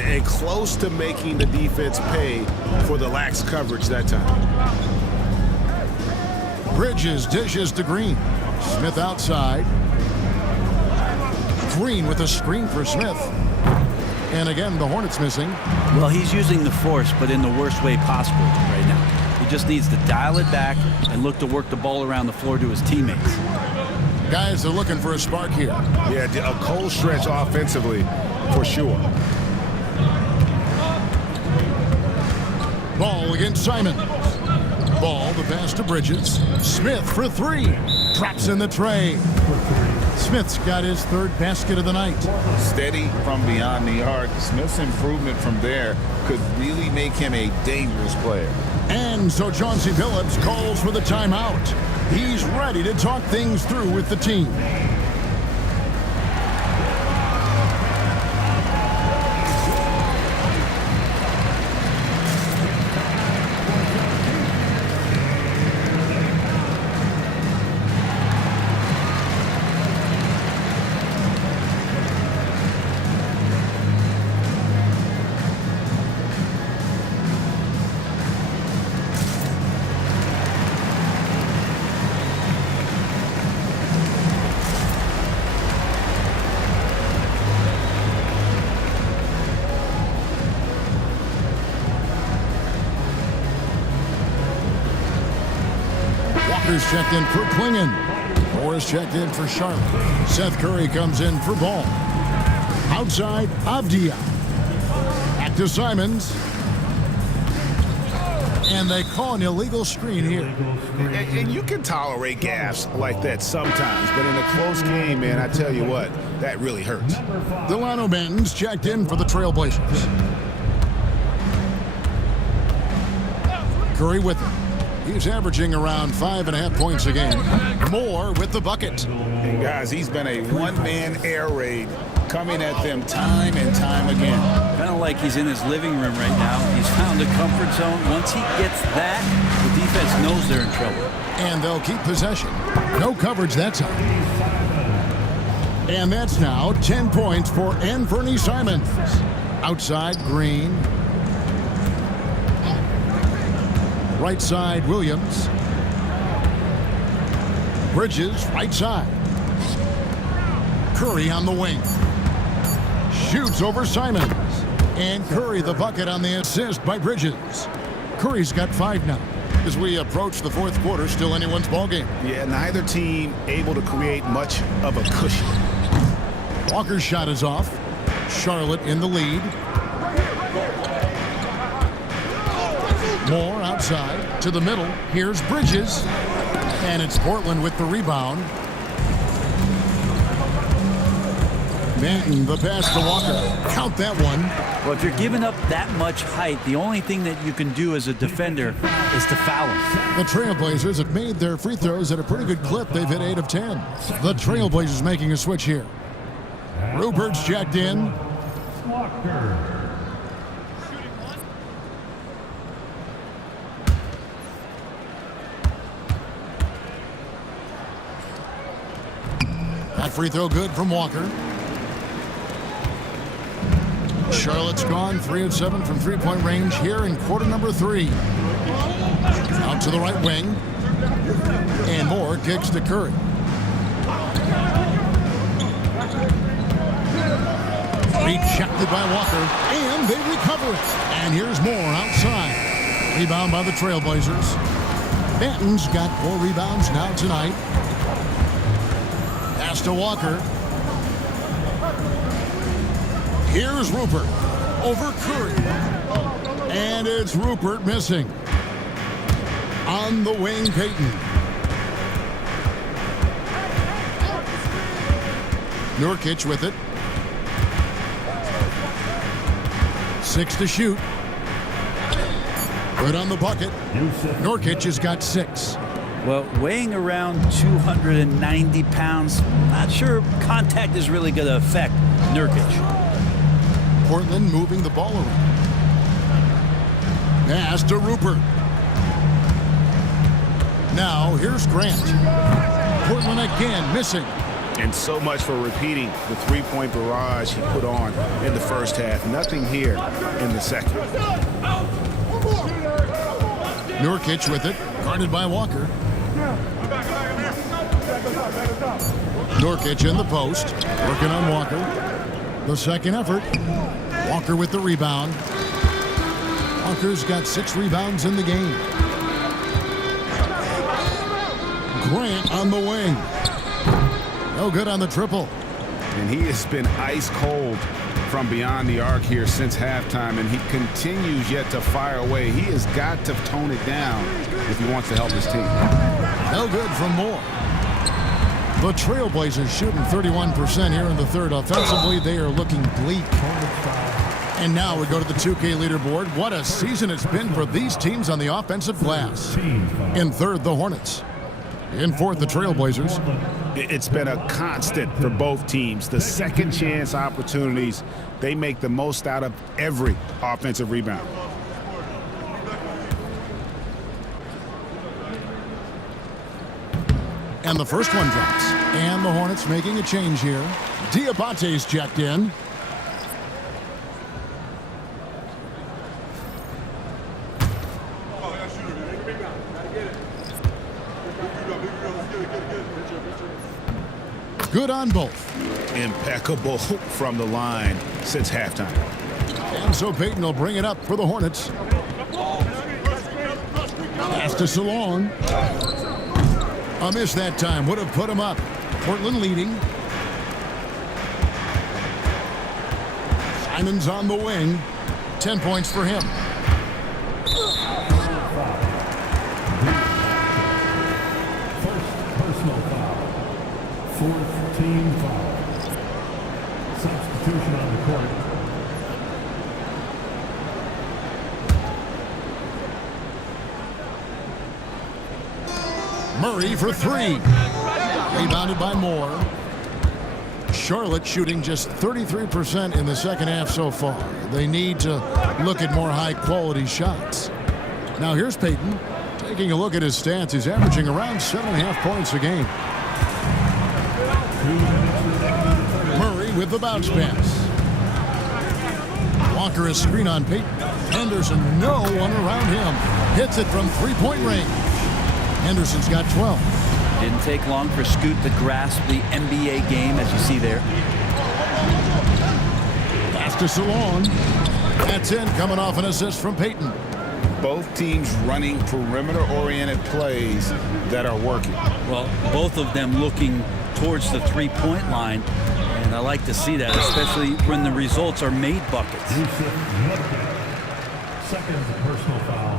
And close to making the defense pay for the lax coverage that time. Bridges dishes to Green. Smith outside. Green with a screen for Smith. And again, the Hornets missing. Well, he's using the force, but in the worst way possible right now. He just needs to dial it back and look to work the ball around the floor to his teammates. Guys are looking for a spark here. Yeah, a cold stretch offensively, for sure. Ball against Simon. Ball, the pass to Bridges. Smith for 3. Drops in the tray. Smith's got his third basket of the night. Steady from beyond the arc. Smith's improvement from there could really make him a dangerous player. And so Chauncey Billups calls for the timeout. He's ready to talk things through with the team. Walker's checked in for Klingon. Morris checked in for Charlotte. Seth Curry comes in for Ball. Outside, Avdia. Back to Simons. And they call an illegal screen here. And you can tolerate gaffes like that sometimes, but in a close game, man, I tell you what, that really hurts. Delano Banton's checked in for the Trailblazers. Curry with him. He's averaging around 5.5 points a game. Moore with the bucket. And guys, he's been a one-man air raid coming at them time and time again. Kind of like he's in his living room right now. He's found a comfort zone. Once he gets that, the defense knows they're in trouble. And they'll keep possession. No coverage that time. And that's now 10 points for Anthony Simons. Outside, Green. Right side, Williams. Bridges, right side. Curry on the wing. Shoots over Simons. And Curry the bucket on the assist by Bridges. Curry's got 5 now. As we approach the fourth quarter, still anyone's ballgame. Yeah, neither team able to create much of a cushion. Walker's shot is off. Charlotte in the lead. Moore outside to the middle. Here's Bridges. And it's Portland with the rebound. Banton, the pass to Walker. Count that one. Well, if you're giving up that much height, the only thing that you can do as a defender is to foul him. The Trailblazers have made their free throws at a pretty good clip. They've hit 8 of 10. The Trailblazers making a switch here. Rupert's checked in. Walker. That free throw good from Walker. Charlotte's gone 3 of 7 from three-point range here in quarter number 3. Out to the right wing. And Moore kicks to Curry. Rejected by Walker. And they recover it. And here's Moore outside. Rebound by the Trailblazers. Banton's got 4 rebounds now tonight. Pass to Walker. Here's Rupert over Curry. And it's Rupert missing. On the wing, Payton. Nurkic with it. 6 to shoot. Good on the bucket. Nurkic has got 6. Well, weighing around 290 pounds, not sure contact is really going to affect Nurkic. Portland moving the ball around. Pass to Rupert. Now here's Grant. Portland again missing. And so much for repeating the three-point barrage he put on in the first half. Nothing here in the second. Nurkic with it, guarded by Walker. Nurkic in the post, working on Walker. The second effort. Walker with the rebound. Walker's got 6 rebounds in the game. Grant on the wing. No good on the triple. And he has been ice cold from beyond the arc here since halftime, and he continues yet to fire away. He has got to tone it down if he wants to help his team. No good from Moore. The Trailblazers shooting 31% here in the third. Offensively, they are looking bleak. And now we go to the 2K leaderboard. What a season it's been for these teams on the offensive glass. In third, the Hornets. In fourth, the Trailblazers. It's been a constant for both teams. The second chance opportunities, they make the most out of every offensive rebound. And the first one drops. And the Hornets making a change here. Diabate's checked in. Good on both. Impeccable from the line since halftime. And so Payton will bring it up for the Hornets. Pass to Salong. A miss that time would have put him up. Portland leading. Simon's on the wing. 10 points for him. First personal foul. Fourth team foul. Substitution on the court. Murray for three. Rebounded by Moore. Charlotte shooting just 33% in the second half so far. They need to look at more high-quality shots. Now here's Payton. Taking a look at his stats, he's averaging around 7.5 points a game. Murray with the bounce pass. Walker a screen on Payton. Henderson, no one around him. Hits it from three-point range. Henderson's got 12. Didn't take long for Scoot to grasp the NBA game, as you see there. Pass to Salon. That's in, coming off an assist from Payton. Both teams running perimeter-oriented plays that are working. Well, both of them looking towards the three-point line, and I like to see that, especially when the results are made buckets. Second personal foul.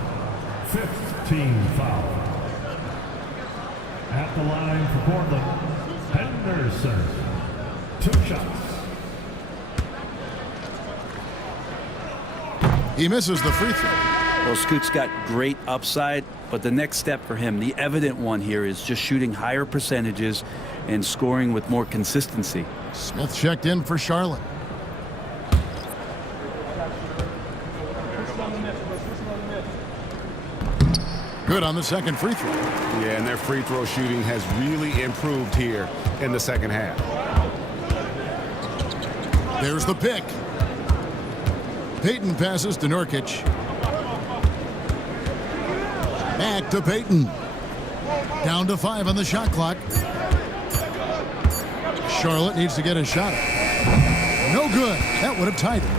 Fifth team foul. At the line for Portland, Henderson. 2 shots. He misses the free throw. Well, Scoot's got great upside, but the next step for him, the evident one here, is just shooting higher percentages and scoring with more consistency. Smith checked in for Charlotte. Good on the second free throw. Yeah, and their free throw shooting has really improved here in the second half. There's the pick. Payton passes to Nurkic. Back to Payton. Down to 5 on the shot clock. Charlotte needs to get a shot. No good. That would have tied it.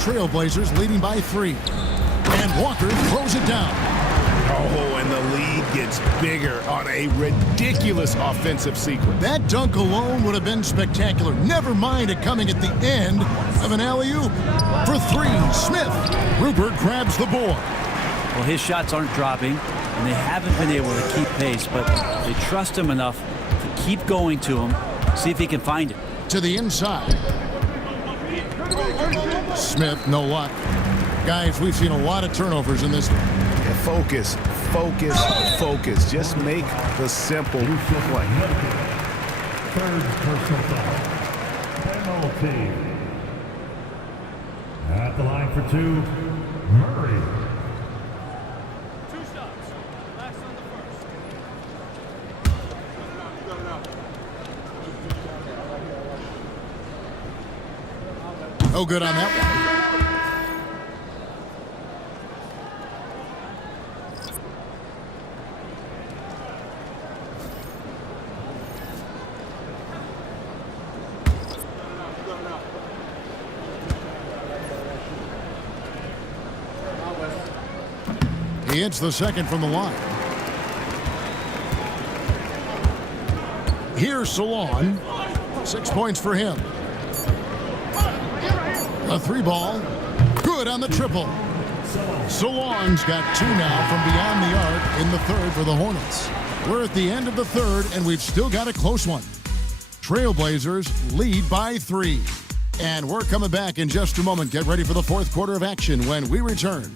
Trailblazers leading by 3. And Walker throws it down. Oh, and the lead gets bigger on a ridiculous offensive sequence. That dunk alone would have been spectacular. Never mind it coming at the end of an alley-oop. For 3, Smith. Rupert grabs the board. Well, his shots aren't dropping, and they haven't been able to keep pace, but they trust him enough to keep going to him, see if he can find it. To the inside. Smith, no luck. Guys, we've seen a lot of turnovers in this one. Focus, focus, focus. Just make the simple play. Third personal foul. Penalty. At the line for 2, Murray. 2 shots. Last on the first. No good on that one. He hits the second from the line. Here's Salon. 6 points for him. A 3-ball. Good on the triple. Salon's got 2 now from beyond the arc in the third for the Hornets. We're at the end of the third, and we've still got a close one. Trailblazers lead by 3. And we're coming back in just a moment. Get ready for the fourth quarter of action when we return.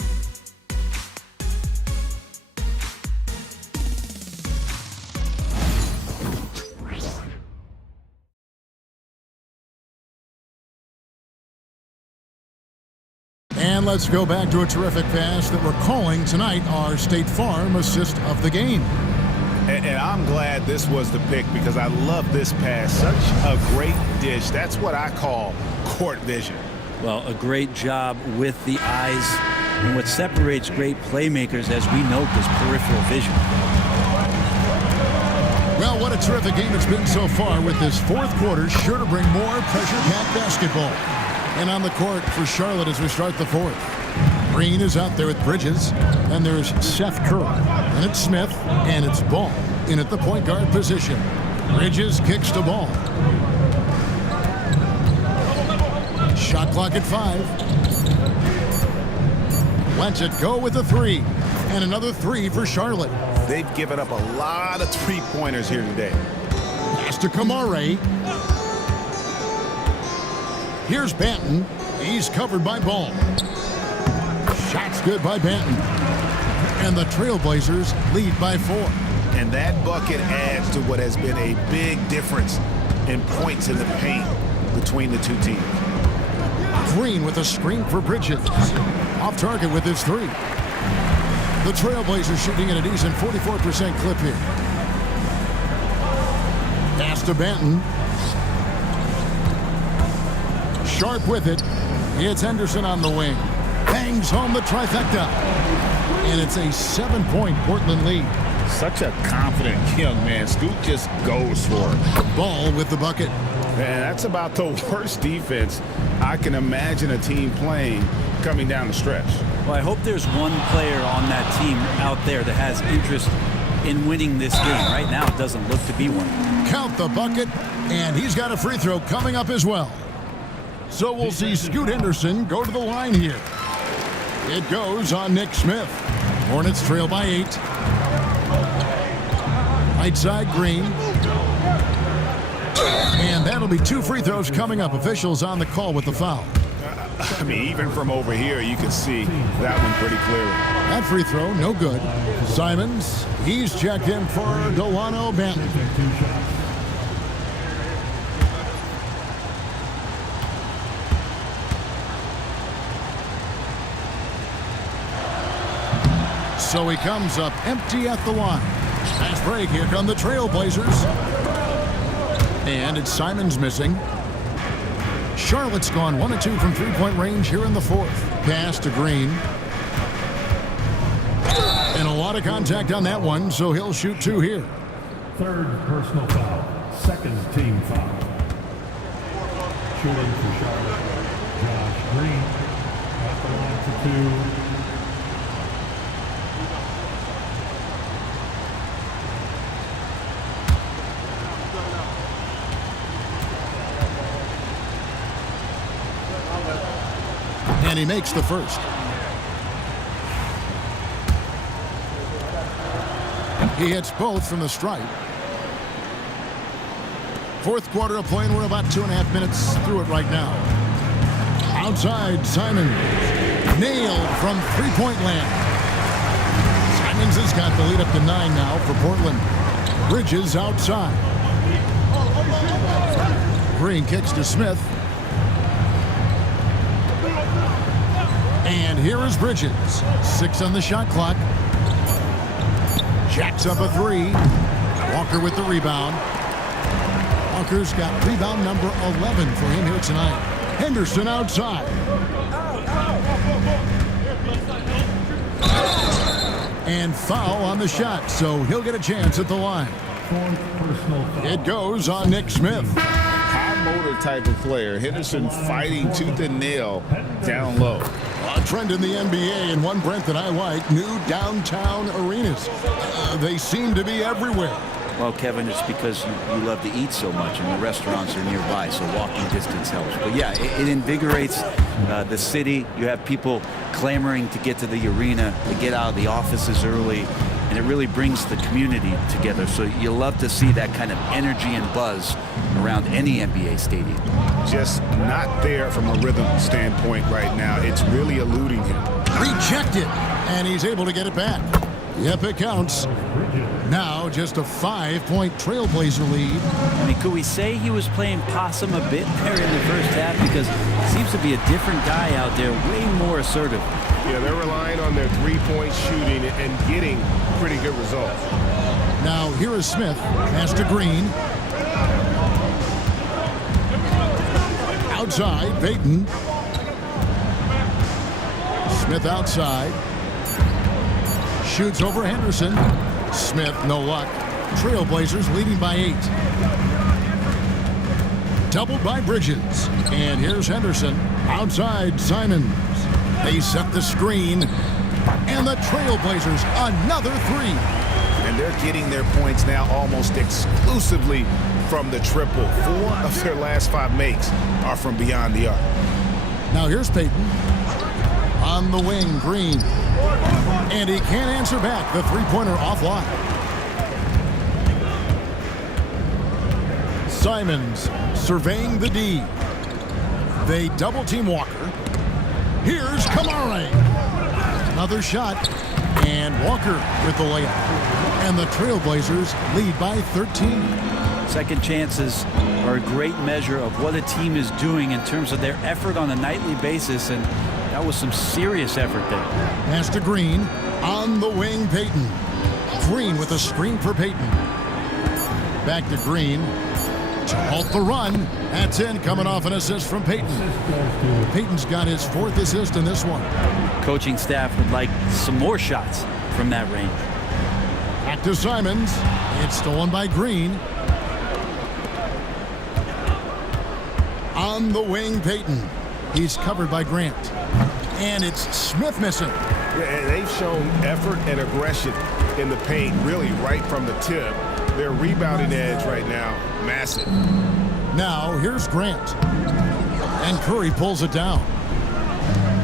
And let's go back to a terrific pass that we're calling tonight our State Farm assist of the game. And I'm glad this was the pick because I love this pass. Such a great dish. That's what I call court vision. Well, a great job with the eyes. And what separates great playmakers, as we note, is peripheral vision. Well, what a terrific game it's been so far with this fourth quarter. Sure to bring more pressure-packed basketball. And on the court for Charlotte as we start the fourth. Green is out there with Bridges. And there's Seth Curry. And it's Smith. And it's Ball in at the point guard position. Bridges kicks the ball. Shot clock at 5. Lets it go with a 3. And another 3 for Charlotte. They've given up a lot of three-pointers here today. Pass to Kamare. Here's Banton. He's covered by Ball. Shot's good by Banton. And the Trailblazers lead by 4. And that bucket adds to what has been a big difference in points in the paint between the two teams. Green with a screen for Bridges. Off target with his 3. The Trailblazers shooting at a decent 44% clip here. Pass to Banton. Sharp with it. It's Henderson on the wing. Bangs home the trifecta. And it's a 7-point Portland lead. Such a confident young man. Scoot just goes for it. Ball with the bucket. Man, that's about the worst defense I can imagine a team playing coming down the stretch. Well, I hope there's one player on that team out there that has interest in winning this game. Right now, it doesn't look to be one. Count the bucket, and he's got a free throw coming up as well. So we'll see Scoot Henderson go to the line here. It goes on Nick Smith. Hornets trail by 8. Right side, Green. And that'll be 2 free throws coming up. Officials on the call with the foul. I mean, even from over here, you can see that one pretty clearly. That free throw, no good. Simons, he's checked in for Delano Banton. So he comes up empty at the line. Fast break, here come the Trailblazers. And it's Simons missing. Charlotte's gone 1 of 2 from three-point range here in the fourth. Pass to Green. And a lot of contact on that one, so he'll shoot 2 here. Third personal foul. Second team foul. Shooting for Charlotte, Josh Green. At the line for 2. And he makes the first. He hits both from the stripe. Fourth quarter of play, and we're about 2.5 minutes through it right now. Outside, Simons. Nailed from three-point land. Simons has got the lead up to 9 now for Portland. Bridges outside. Green kicks to Smith. And here is Bridges. 6 on the shot clock. Jacks up a 3. Walker with the rebound. Walker's got rebound number 11 for him here tonight. Henderson outside. And foul on the shot, so he'll get a chance at the line. It goes on Nick Smith. High motor type of player. Henderson fighting tooth and nail down low. A trend in the NBA, and one, Brent, that I like, new downtown arenas. They seem to be everywhere. Well, Kevin, it's because you love to eat so much, and the restaurants are nearby, so walking distance helps. But yeah, it invigorates the city. You have people clamoring to get to the arena, to get out of the offices early. and it really brings the community together. So you love to see that kind of energy and buzz around any NBA stadium. Just not there from a rhythm standpoint right now. It's really eluding him. Rejected, and he's able to get it back. Yep, it counts. Now just a 5-point Trailblazer lead. I mean, could we say he was playing possum a bit there in the first half? Because he seems to be a different guy out there, way more assertive. Yeah, they're relying on their three-point shooting and getting pretty good results. Now here is Smith. Pass to Green. Outside, Payton. Smith outside. Shoots over Henderson. Smith, no luck. Trailblazers leading by 8. Doubled by Bridges. And here's Henderson. Outside, Simons. They set the screen. And the Trailblazers, another 3. And they're getting their points now almost exclusively from the triple. 4 of their last 5 makes are from beyond the arc. Now here's Payton. On the wing, Green. And he can't answer back. The three-pointer offline. Simons surveying the D. They double-team Walker. Here's Kamara. Another shot. And Walker with the layup. And the Trailblazers lead by 13. Second chances are a great measure of what a team is doing in terms of their effort on a nightly basis, and that was some serious effort there. Pass to Green. On the wing, Payton. Green with a screen for Payton. Back to Green. To halt the run. That's in, coming off an assist from Payton. Payton's got his 4th assist in this one. Coaching staff would like some more shots from that range. Back to Simons. It's stolen by Green. On the wing, Payton. He's covered by Grant. And it's Smith missing. Yeah, they've shown effort and aggression in the paint, really right from the tip. Their rebounding edge right now, massive. Now, here's Grant. And Curry pulls it down.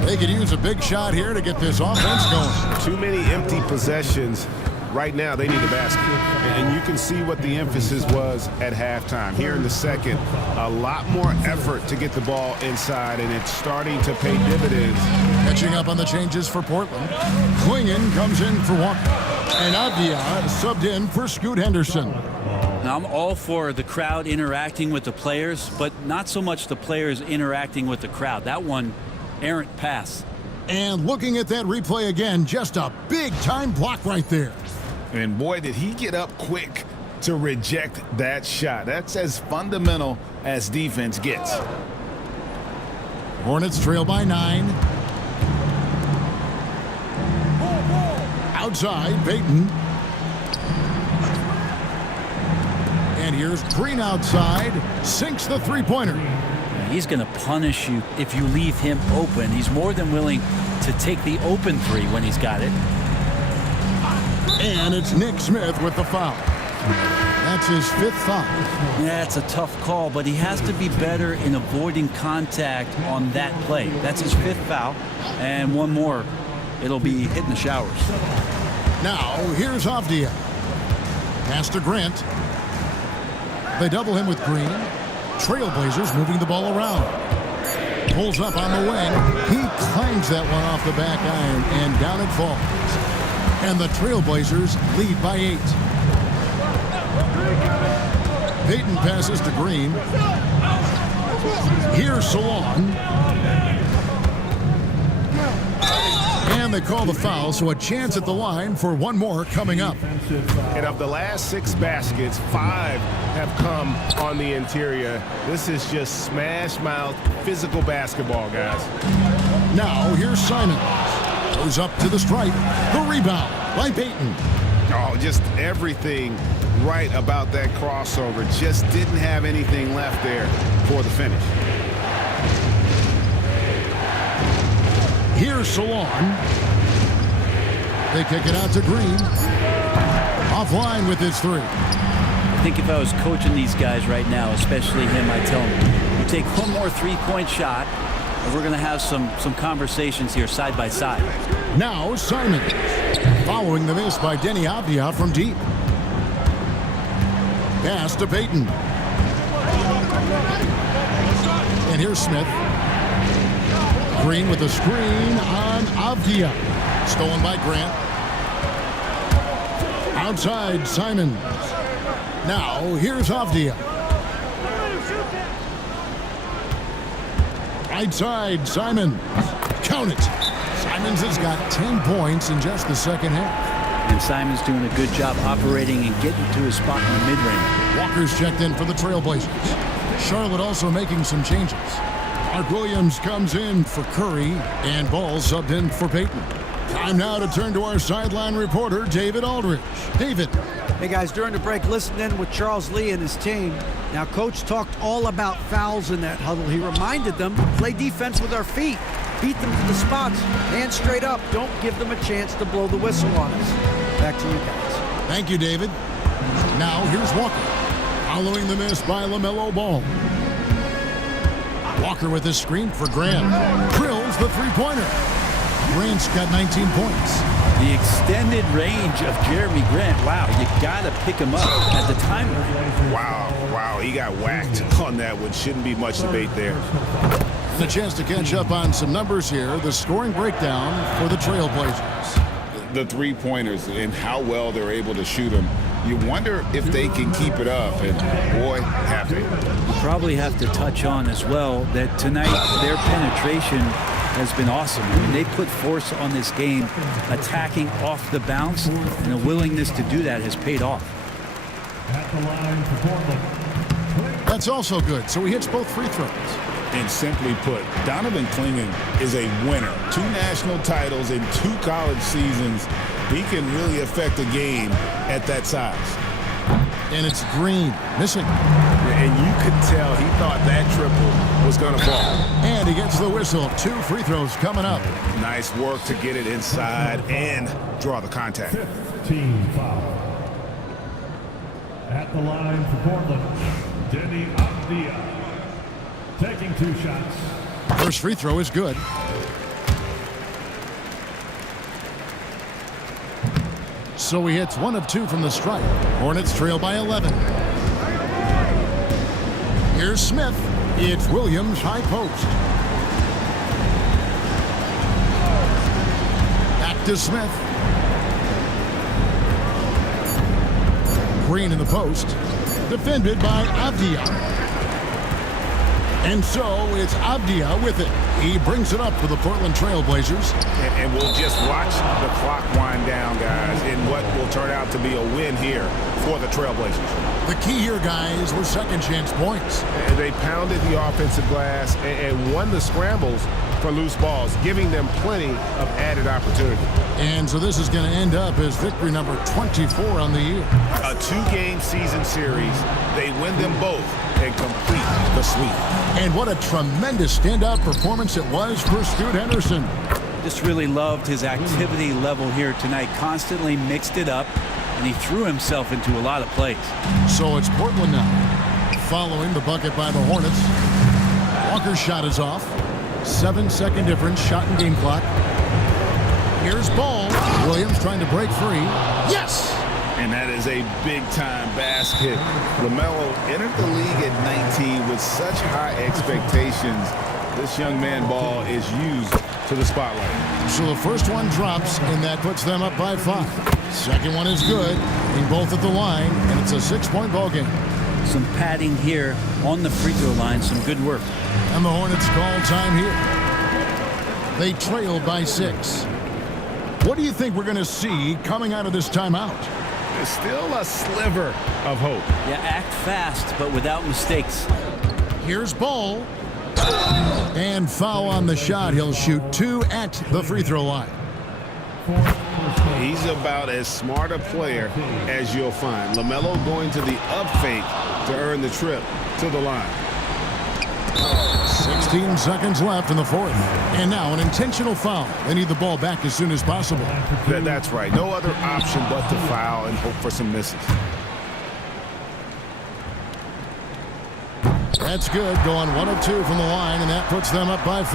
They could use a big shot here to get this offense going. Too many empty possessions. Right now, they need a basket. And you can see what the emphasis was at halftime. Here in the second, a lot more effort to get the ball inside, and it's starting to pay dividends. Catching up on the changes for Portland. Klingon comes in for Walker. And Avdia subbed in for Scoot Henderson. Now, I'm all for the crowd interacting with the players, but not so much the players interacting with the crowd. That one, errant pass. And looking at that replay again, just a big-time block right there. And boy, did he get up quick to reject that shot. That's as fundamental as defense gets. Hornets trail by 9. Outside, Payton. And here's Green outside. Sinks the three-pointer. He's going to punish you if you leave him open. He's more than willing to take the open 3 when he's got it. And it's Nick Smith with the foul. That's his 5th foul. Yeah, it's a tough call, but he has to be better in avoiding contact on that play. That's his 5th foul. And one more, it'll be hitting the showers. Now, here's Avdia. Pass to Grant. They double him with Green. Trailblazers moving the ball around. Pulls up on the wing. He clangs that one off the back iron, and down it falls. And the Trailblazers lead by 8. Payton passes to Green. Here's Salon. And they call the foul, so a chance at the line for one more coming up. And of the last 6 baskets, 5 have come on the interior. This is just smash-mouth physical basketball, guys. Now, here's Simons. Goes up to the stripe. The rebound by Payton. Oh, just everything right about that crossover. Just didn't have anything left there for the finish. Here's Salon. They kick it out to Green. Offline with his 3. I think if I was coaching these guys right now, especially him, I'd tell him, you take one more 3-point shot, and we're going to have some conversations here side by side. Now Simons. Following the miss by Denny Avdia from deep. Pass to Payton. And here's Smith. Green with the screen on Avdia. Stolen by Grant. Outside, Simons. Now, here's Avdia. Right side, Simons. Count it. Simons has got 10 points in just the second half. And Simons doing a good job operating and getting to his spot in the mid-range. Walker's checked in for the Trailblazers. Charlotte also making some changes. Mark Williams comes in for Curry, and Ball subbed in for Payton. Time now to turn to our sideline reporter, David Aldridge. David. Hey guys, during the break, listen in with Charles Lee and his team. Now, Coach talked all about fouls in that huddle. He reminded them, play defense with our feet. Beat them to the spots. Hands straight up. Don't give them a chance to blow the whistle on us. Back to you guys. Thank you, David. Now, here's Walker. Following the miss by LaMelo Ball. Walker with his screen for Grant. Drills the three-pointer. Grant's got 19 points. The extended range of Jeremy Grant. Wow, you got to pick him up at the timeline. Wow, he got whacked on that one. Shouldn't be much debate there. And a chance to catch up on some numbers here. The scoring breakdown for the Trailblazers. The three-pointers and how well they're able to shoot them. You wonder if they can keep it up, and boy, have they. You probably have to touch on as well that tonight their penetration has been awesome. I mean, they put force on this game, attacking off the bounce, and the willingness to do that has paid off. At the line for Portland. That's also good, so he hits both free throws. And simply put, Donovan Clingan is a winner. 2 national titles in 2 college seasons. He can really affect a game at that size. And it's Green, missing. And you could tell he thought that triple was going to fall. And he gets the whistle. 2 free throws coming up. Nice work to get it inside and draw the contact. 15 foul. At the line for Portland, Denny Avdia. Taking 2 shots. First free throw is good. So he hits 1 of 2 from the stripe. Hornets trail by 11. Here's Smith. It's Williams, high post. Back to Smith. Green in the post. Defended by Avdia. And so it's Avdia with it. He brings it up for the Portland Trailblazers. And we'll just watch the clock wind down, guys, in what will turn out to be a win here for the Trailblazers. The key here, guys, were second chance points. And they pounded the offensive glass and won the scrambles for loose balls, giving them plenty of added opportunity. And so this is going to end up as victory number 24 on the year. A 2-game season series. They win them both and complete the sweep. And what a tremendous standout performance it was for Scoot Henderson. Just really loved his activity level here tonight. Constantly mixed it up, and he threw himself into a lot of plays. So it's Portland now. Following the bucket by the Hornets. Walker's shot is off. 7-second difference, shot and game clock. Here's Ball. Williams trying to break free. Yes! And that is a big-time basket. LaMelo entered the league at 19 with such high expectations. This young man Ball is used to the spotlight. So the first one drops, and that puts them up by 5. Second one is good, in both at the line, and it's a 6-point ball game. Some padding here on the free throw line. Some good work. And the Hornets call time here. They trail by 6. What do you think we're going to see coming out of this timeout? There's still a sliver of hope. Yeah, act fast, but without mistakes. Here's Ball. And foul on the shot. He'll shoot 2 at the free throw line. He's about as smart a player as you'll find. LaMelo going to the up fake to earn the trip to the line. 16 seconds left in the fourth. And now an intentional foul. They need the ball back as soon as possible. That's right. No other option but to foul and hope for some misses. That's good. Going 1 of 2 from the line, and that puts them up by 5.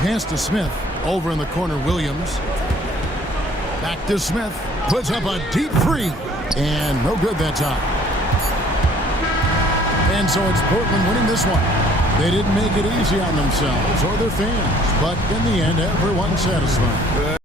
Pass to Smith. Over in the corner, Williams. Back to Smith. Puts up a deep three. And no good that time. And so it's Portland winning this one. They didn't make it easy on themselves or their fans, but in the end, everyone's satisfied.